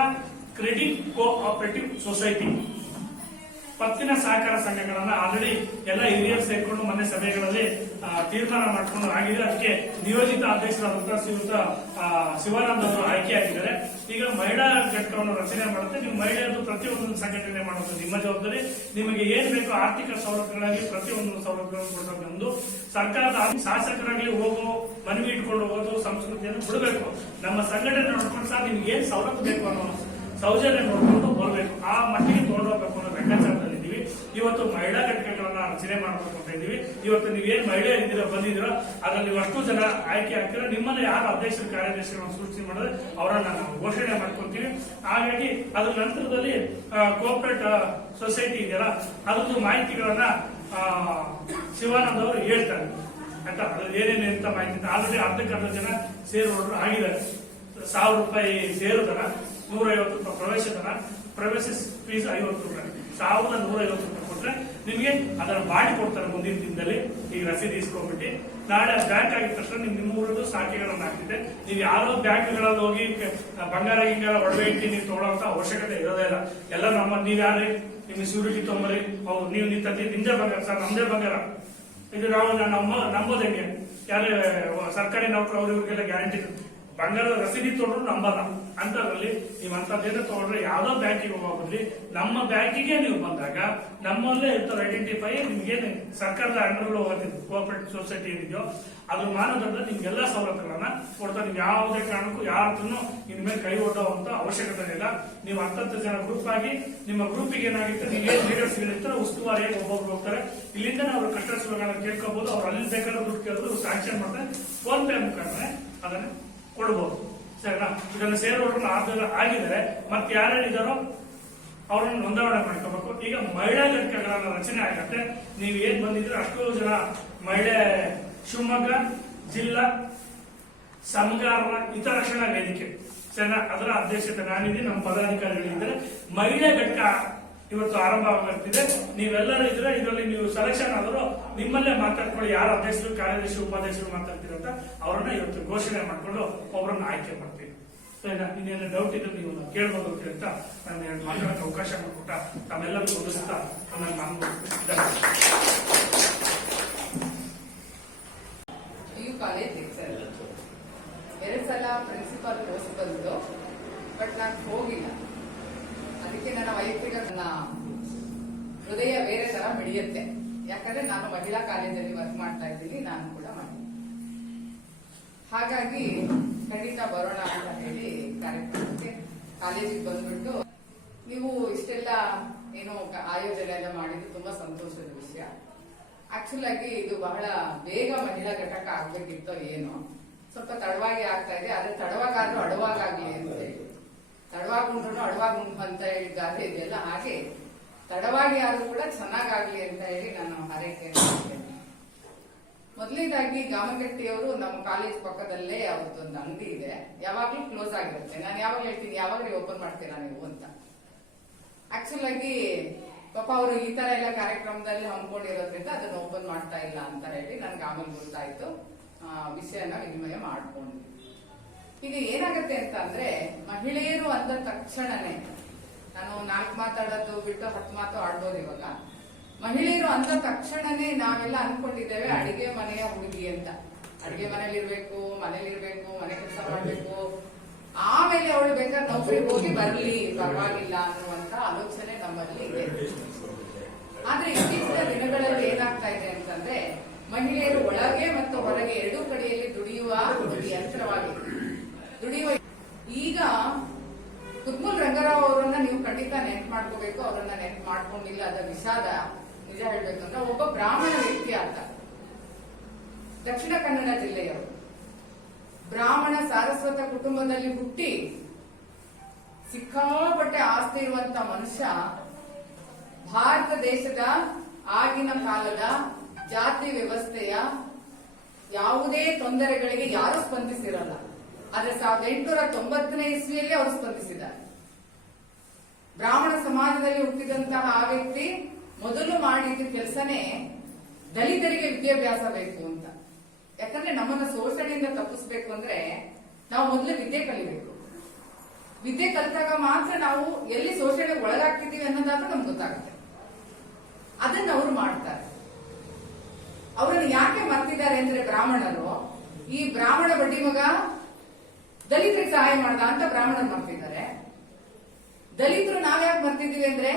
ಕ್ರೆಡಿಟ್ ಕೋಆಪರೇಟಿವ್ ಸೊಸೈಟಿ ಪತ್ತಿನ ಸಹಕಾರ ಸಂಘಗಳನ್ನ ಆಲ್ರೆಡಿ ಎಲ್ಲ ಹಿರಿಯರು ಸೇರ್ಕೊಂಡು ಮೊನ್ನೆ ಸಭೆಗಳಲ್ಲಿ ತೀರ್ಮಾನ ಮಾಡ್ಕೊಂಡು ಆಗಿದೆ. ಅದಕ್ಕೆ ನಿಯೋಜಿತ ಅಧ್ಯಕ್ಷರಾದಂತಹ ಶ್ರೀಯುತ ಶಿವಾನಂದ ಅವರು ಆಯ್ಕೆಯಾಗಿದ್ದಾರೆ. ಈಗ ಮಹಿಳಾ ಘಟಕವನ್ನು ರಚನೆ ಮಾಡುತ್ತೆ. ನೀವು ಮಹಿಳೆಯರು ಪ್ರತಿಯೊಂದು ಸಂಘಟನೆ ಮಾಡೋದು ನಿಮ್ಮ ಜವಾಬ್ದಾರಿ. ನಿಮಗೆ ಏನ್ ಬೇಕು ಆರ್ಥಿಕ ಸೌಲಭ್ಯಗಳಾಗಿ ಪ್ರತಿಯೊಂದು ಸೌಲಭ್ಯಗಳನ್ನು ಕೊಡಬೇಕು. ಒಂದು ಸರ್ಕಾರದ ಶಾಸಕರಾಗಲಿ ಹೋಗೋ ಮನವಿ ಇಟ್ಕೊಂಡು ಹೋಗೋದು ಸಂಸ್ಕೃತಿಯನ್ನು ಬಿಡಬೇಕು. ನಮ್ಮ ಸಂಘಟನೆ ನೋಡ್ಕೊಂಡು ಸಹ ನಿಮ್ಗೆ ಏನ್ ಸವಲತ್ತು ಬೇಕು ಅನ್ನೋ ಸೌಜನ್ಯ ನೋಡ್ಕೊಂಡು ಬರಬೇಕು. ಆ ಮಟ್ಟಿಗೆ ತಗೊಂಡೋಗ್ಬೇಕು ಅನ್ನೋ ಲೆಕ್ಕಾಚಾರದಲ್ಲಿ ಇದ್ದೀವಿ. ಇವತ್ತು ಮಹಿಳಾ ಘಟಕಗಳನ್ನ ರಚನೆ ಮಾಡಬೇಕು ಅಂತ ಇದ್ದೀವಿ. ಇವತ್ತು ನೀವೇನ್ ಮಹಿಳೆ ಇದ್ದೀರಾ ಬಂದಿದ್ದೀರಾ ಅದ್ರಲ್ಲಿ ನೀವು ಅಷ್ಟು ಜನ ಆಯ್ಕೆ ಆಗ್ತೀರಾ. ನಿಮ್ಮಲ್ಲಿ ಯಾರು ಅಧ್ಯಕ್ಷರು ಕಾರ್ಯದರ್ಶಿಗಳನ್ನು ಸೂಚನೆ ಮಾಡಿದ್ರೆ ಅವರನ್ನ ನಾವು ಘೋಷಣೆ ಮಾಡ್ಕೊಂತೀವಿ. ಹಾಗಾಗಿ ಅದ್ರ ನಂತರದಲ್ಲಿ ಕೋಆಪರೇಟ್ ಸೊಸೈಟಿ ಇದೆಯಲ್ಲ ಅದ್ರದ್ದು ಮಾಹಿತಿಗಳನ್ನ ಶಿವಾನಂದ್ ಅವರು ಹೇಳ್ತಾರೆ ಆಯ್ತಾ. ಅದ್ರಲ್ಲಿ ಏನೇನು ಅಂತ ಮಾಹಿತಿ ಆಲ್ರೆಡಿ ಅರ್ಧ ಜನ ಸೇರುವವರು ಆಗಿದ್ದಾರೆ. 1000 ರೂಪಾಯಿ ಸೇರುದರ, 150 ರೂಪಾಯಿ ಪ್ರವೇಶ ದರ, ಪ್ರವೇಶ ಫೀಸ್ 50 ರೂಪಾಯಿ, 1150 ರೂಪಾಯಿ ಕೊಟ್ರೆ ನಿಮಗೆ ಅದರ ಬಾಡಿ ಕೊಡ್ತಾರೆ ಮುಂದಿನ ದಿನದಲ್ಲಿ. ಈಗ ರಸೀದಿ ಇಸ್ಕೊಂಡ್ಬಿಟ್ಟು ನಾಳೆ ಬ್ಯಾಂಕ್ ಆಗಿದ ತಕ್ಷಣ ನಿಮ್ಮ ಊರದ್ದು ಶಾಖೆಗಳನ್ನು ಹಾಕ್ತಿದೆ. ನೀವು ಯಾರೋ ಬ್ಯಾಂಕ್ಗಳಲ್ಲಿ ಹೋಗಿ ಬಂಗಾರ ಗಿಂಗಾರ ಒಡವೆ ಇಟ್ಟು ನೀವು ತಗೊಳ್ಳೋಂತ ಅವಶ್ಯಕತೆ ಇರೋದೇ ಇಲ್ಲ. ಎಲ್ಲ ನೀವ್ ಯಾರೇ ನಿಮ್ಗೆ ಸೂರಿಟಿ ತೊಂಬರಿ, ಹೌದು ನೀವು ನಿಂತತಿ ನಿಂದೆ ಬಂಗಾರ ಸರ್ ನಮ್ದೇ ಬಂಗಾರ ಇದು ನಾವು ನಂಬೋದು ಹೆಂಗೆ ಯಾರೇ ಸರ್ಕಾರಿ ನೌಕರು ಅವ್ರಿಗೆಲ್ಲ ಗ್ಯಾರಂಟಿ ಬಂಗಾರದ ರಸೀದಿ ತೊಗೊಂಡ್ರು ನಂಬಲ್ಲ. ಅಂತದ್ರಲ್ಲಿ ನೀವು ಅಂತದ್ದೇನೋ ತಗೊಂಡ್ರೆ ಯಾವ್ದೋ ಬ್ಯಾಂಕಿಗೆ ಹೋಗೋದ್ರಿ ನಮ್ಮ ಬ್ಯಾಂಕಿಗೆ ನೀವು ಬಂದಾಗ ನಮ್ಮಲ್ಲೇ ಇರ್ತಾರೆ ಐಡೆಂಟಿಫೈ. ನಿಮ್ಗೆ ಸರ್ಕಾರದ ಅಂಡರ್ ಹೋಗೋದಿಲ್ಲ ಕೋಆಪರೇಟಿವ್ ಸೊಸೈಟಿ ಏನಿದೆಯೋ ಅದ್ರ ಮಾನದಂಡ ನಿಮ್ಗೆಲ್ಲಾ ಸವಲತ್ತುಗಳನ್ನ ಕೊಡ್ತಾರೆ. ನೀವು ಯಾವುದೇ ಕಾರಣಕ್ಕೂ ಯಾರತ್ರನು ಇನ್ಮೇಲೆ ಕೈ ಒಡ್ಡುವಂತ ಅವಶ್ಯಕತೆ ಇಲ್ಲ. ನೀವು 10 ಜನ ಗ್ರೂಪ್ ಆಗಿ ನಿಮ್ಮ ಗ್ರೂಪಿಗೆ ಏನಾಗಿತ್ತು ನೀವೇನ್ ಲೀಡರ್ಸ್ ಇರ್ತಾರೆ ಉಸ್ತುವಾರಿಯಾಗಿ ಒಬ್ಬೊಬ್ರು ಹೋಗ್ತಾರೆ. ಇಲ್ಲಿಂದ ಅವ್ರ ಕಷ್ಟ ಸುಖಗಳನ್ನ ಕೇಳ್ಕೋಬಹುದು. ಅವ್ರು ಅಲ್ಲಿ ಬೇಕಾದ್ರೆ ದುಡ್ಡು ಕೇಳಿದ್ರು ಸ್ಯಾಂಕ್ಷನ್ ಮಾಡ್ತಾರೆ. ಫೋನ್ ಪೇ ಮುಖಾಂತರ ಅದನ್ನ ಕೊಡಬಹುದು. ಸರಿನಾ? ಇದನ್ನು ಸೇರುವವರನ್ನ ಆಗಿದ್ದಾರೆ ಮತ್ತೆ ಯಾರ್ಯಾರಿದ್ದಾರೋ ಅವ್ರನ್ನ ನೋಂದಣಿ ಮಾಡ್ಕೋಬೇಕು. ಈಗ ಮಹಿಳಾ ಘಟಕಗಳ ರಚನೆ ಆಗತ್ತೆ. ನೀವು ಏನ್ ಬಂದಿದ್ರೆ ಅಷ್ಟು ಜನ ಮಹಿಳೆ ಶಿವಮೊಗ್ಗ ಜಿಲ್ಲಾ ಸಮಗಾರರ ಹಿತರಕ್ಷಣಾ ವೇದಿಕೆ ಸರಿನಾ ಅದರ ಅಧ್ಯಕ್ಷತೆ ನಾನಿದ್ದೀನಿ. ನಮ್ಮ ಪದಾಧಿಕಾರಿಗಳಿದ್ದಾರೆ. ಮಹಿಳಾ ಘಟಕ ಇವತ್ತು ಆರಂಭವಾಗುತ್ತಿದೆ. ನೀವೆಲ್ಲರೂ ಇದ್ರೆ ಇದರಲ್ಲಿ ನೀವು ಸೆಲೆಕ್ಷನ್ ಆದರೂ ನಿಮ್ಮಲ್ಲೇ ಮಾತಾಡ್ಕೊಳ್ಳಿ. ಯಾರು ಅಧ್ಯಕ್ಷರು ಕಾರ್ಯದರ್ಶಿ ಉಪಾಧ್ಯಕ್ಷರು ಮಾತಾಡ್ತೀರಂತ ಅವರನ್ನ ಇವತ್ತು ಘೋಷಣೆ ಮಾಡ್ಕೊಂಡು ಒಬ್ಬರನ್ನ ಆಯ್ಕೆ ಮಾಡ್ತೀವಿ. ಇನ್ನೇನು ಡೌಟ್ ಇದ್ರೆ ನೀವು ಕೇಳ್ಬೋದು ಅಂತ ನಾನು ಮಾತಾಡೋಕೆ ಅವಕಾಶ ಮಾಡಿಕೊಟ್ಟ ತಮ್ಮೆಲ್ಲರೂ ಒದಗಿಸ್ತಾ ನಾನು ಕಾಲೇಜ್ 2 ಸಲ ಪ್ರಿನ್ಸಿಪಾಲ್ ಪೋಸ್ಟ್ ಬಂದು ಬಟ್ ನಾನು ಹೋಗಿಲ್ಲ. ಅದಕ್ಕೆ ನನ್ನ ವೈಯಕ್ತಿಕ ನನ್ನ ಹೃದಯ ಬೇರೆ ತರ ಮಿಡಿಯುತ್ತೆ. ಯಾಕಂದ್ರೆ ನಾನು ಮಹಿಳಾ ಕಾಲೇಜಲ್ಲಿ ವರ್ಕ್ ಮಾಡ್ತಾ ಇದ್ದೀನಿ, ನಾನು ಕೂಡ ಮಾಡಿ. ಹಾಗಾಗಿ ಖಂಡಿತ ಬರೋಣ ಅಂತ ಹೇಳಿ ಕಾರ್ಯಕ್ರಮಕ್ಕೆ ಕಾಲೇಜಿಗೆ ಬಂದ್ಬಿಟ್ಟು ನೀವು ಇಷ್ಟೆಲ್ಲ ಏನೋ ಆಯೋಜನೆ ಎಲ್ಲ ಮಾಡಿದ್ದು ತುಂಬಾ ಸಂತೋಷದ ವಿಷಯ. ಆಕ್ಚುಲ್ ಆಗಿ ಇದು ಬಹಳ ಬೇಗ ಮಹಿಳಾ ಘಟಕ ಆಗ್ಬೇಕಿತ್ತೋ ಏನೋ, ಸ್ವಲ್ಪ ತಡವಾಗಿ ಆಗ್ತಾ ಇದೆ. ಆದ್ರೆ ತಡವಾಗಾದ್ರೂ ಅಡವಾಗ್ಲಿ ಅಂತ ಹೇಳಿ, ತಡವಾಗುಂಡ್ರು ಅಡವಾಗುಂಡು ಅಂತ ಹೇಳಿ ಗಾದೆ ಇದೆಯಲ್ಲ, ಹಾಗೆ ತಡವಾಗಿ ಆದ್ರೂ ಕೂಡ ಚೆನ್ನಾಗಾಗ್ಲಿ ಅಂತ ಹೇಳಿ ನಾನು ಹಾರೈಕೆ ಮಾಡ್ತೇನೆ. ಮೊದಲನೇದಾಗಿ ಗಾಮಗಟ್ಟಿಯವರು ನಮ್ಮ ಕಾಲೇಜ್ ಪಕ್ಕದಲ್ಲೇ ಅವ್ರದ್ದೊಂದು ಅಂಗಡಿ ಇದೆ, ಯಾವಾಗ್ಲೂ ಕ್ಲೋಸ್ ಆಗಿರುತ್ತೆ. ನಾನು ಯಾವಾಗ ಹೇಳ್ತೀನಿ ಯಾವಾಗ್ಲೂ ಓಪನ್ ಮಾಡ್ತೀರಾ ನೀವು ಅಂತ. ಆಕ್ಚುಲ್ ಆಗಿ ಪಾಪ ಅವರು ಈ ತರ ಎಲ್ಲ ಕಾರ್ಯಕ್ರಮದಲ್ಲಿ ಹಮ್ಮಿಕೊಂಡಿರೋದ್ರಿಂದ ಅದನ್ನ ಓಪನ್ ಮಾಡ್ತಾ ಇಲ್ಲ ಅಂತ ಹೇಳಿ ನನ್ಗೆ ಆಮೇಲೆ ಗೊತ್ತಾಯ್ತು. ವಿಷಯನ ವಿನಿಮಯ ಮಾಡ್ಕೊಂಡ್ವಿ. ಈಗ ಏನಾಗತ್ತೆ ಅಂತ ಅಂದ್ರೆ ಮಹಿಳೆಯರು ಅಂದ ತಕ್ಷಣನೇ, ನಾನು 4 ಮಾತಾಡೋದು ಬಿಟ್ಟು 10 ಮಾತು ಆಡ್ಬೋದು. ಇವಾಗ ಮಹಿಳೆಯರು ಅಂದ ತಕ್ಷಣನೇ ನಾವೆಲ್ಲ ಅನ್ಕೊಂಡಿದ್ದೇವೆ ಅಡಿಗೆ ಮನೆಯ ಹುಡುಗಿ ಅಂತ. ಅಡಿಗೆ ಮನೇಲಿರ್ಬೇಕು, ಮನೇಲಿರ್ಬೇಕು, ಮನೆ ಕೆಲಸ ಮಾಡ್ಬೇಕು, ಆಮೇಲೆ ಅವಳು ಬೇಕಾದ್ರೆ ನೌಕರಿಗೆ ಹೋಗಿ ಬರ್ಲಿ ಪರವಾಗಿಲ್ಲ ಅನ್ನುವಂತ ಆಲೋಚನೆ ನಮ್ಮಲ್ಲಿ ಇದೆ. ಆದ್ರೆ ಇತ್ತೀಚಿನ ದಿನಗಳಲ್ಲಿ ಏನಾಗ್ತಾ ಇದೆ ಅಂತಂದ್ರೆ ಮಹಿಳೆಯರು ಒಳಗೆ ಮತ್ತು ಹೊರಗೆ ಎರಡೂ ಕಡೆಯಲ್ಲಿ ದುಡಿಯುವ ಒಂದು ಯಂತ್ರವಾಗಿ ದುಡಿಯುವ. ಈಗ ಕುದ್ಮೂಲ್ ರಂಗರಾವ್ ಅವರನ್ನ ನೀವು ಖಂಡಿತ ನೆನ್ಪು ಮಾಡ್ಕೋಬೇಕು. ಅವರನ್ನ ನೆನ್ಪು ಮಾಡ್ಕೊಂಡಿಲ್ಲ, ಅದ ವಿಷಾದ. ನಿಜ ಹೇಳ್ಬೇಕಂದ್ರೆ ಒಬ್ಬ ಬ್ರಾಹ್ಮಣ ವ್ಯಕ್ತಿ ಅಂತ, ದಕ್ಷಿಣ ಕನ್ನಡ ಜಿಲ್ಲೆಯವರು, ಬ್ರಾಹ್ಮಣ ಸಾರಸ್ವತ ಕುಟುಂಬದಲ್ಲಿ ಹುಟ್ಟಿ ಸಿಕ್ಕಾಪಟ್ಟೆ ಆಸ್ತಿ ಇರುವಂತ ಮನುಷ್ಯ ಭಾರತ ದೇಶದ ಆಗಿನ ಕಾಲದ ಜಾತಿ ವ್ಯವಸ್ಥೆಯ ಯಾವುದೇ ತೊಂದರೆಗಳಿಗೆ ಯಾರು ಸ್ಪಂದಿಸಿರಲ್ಲ. ಆದ್ರೆ 1890ನೇ ಇಸ್ವಿಯಲ್ಲಿ ಅವರು ಸ್ಪಂದಿಸಿದ್ದಾರೆ. ಬ್ರಾಹ್ಮಣ ಸಮಾಜದಲ್ಲಿ ಹುಟ್ಟಿದಂತಹ ಆ ವ್ಯಕ್ತಿ ಮೊದಲು ಮಾಡಿದ ಕೆಲಸನೇ ದಲಿತರಿಗೆ ವಿದ್ಯಾಭ್ಯಾಸ ಬೇಕು ಅಂತ. ಯಾಕಂದ್ರೆ ನಮ್ಮನ್ನ ಶೋಷಣೆಯಿಂದ ತಪ್ಪಿಸ್ಬೇಕು ಅಂದ್ರೆ ನಾವು ಮೊದಲು ವಿದ್ಯೆ ಕಲಿಬೇಕು. ವಿದ್ಯೆ ಕಲಿತಾಗ ಮಾತ್ರ ನಾವು ಎಲ್ಲಿ ಶೋಷಣೆಗೆ ಒಳಗಾಗ್ತಿದ್ದೀವಿ ಅನ್ನೋದಾದ್ರೂ ನಮ್ಗೆ ಗೊತ್ತಾಗುತ್ತೆ. ಅದನ್ನ ಅವರು ಮಾಡ್ತಾರೆ. ಅವರನ್ನು ಯಾಕೆ ಮರ್ತಿದ್ದಾರೆ ಅಂದ್ರೆ ಬ್ರಾಹ್ಮಣರು, ಈ ಬ್ರಾಹ್ಮಣ ಬಡ್ಡಿ ಮಗ ದಲಿತರಿಗೆ ಸಹಾಯ ಮಾಡ್ದ ಅಂತ ಬ್ರಾಹ್ಮಣರು ಮಾಡ್ತಿದ್ದಾರೆ. ದಲಿತರು ನಾವ್ಯಾಕೆ ಬರ್ತಿದೀವಿ ಅಂದ್ರೆ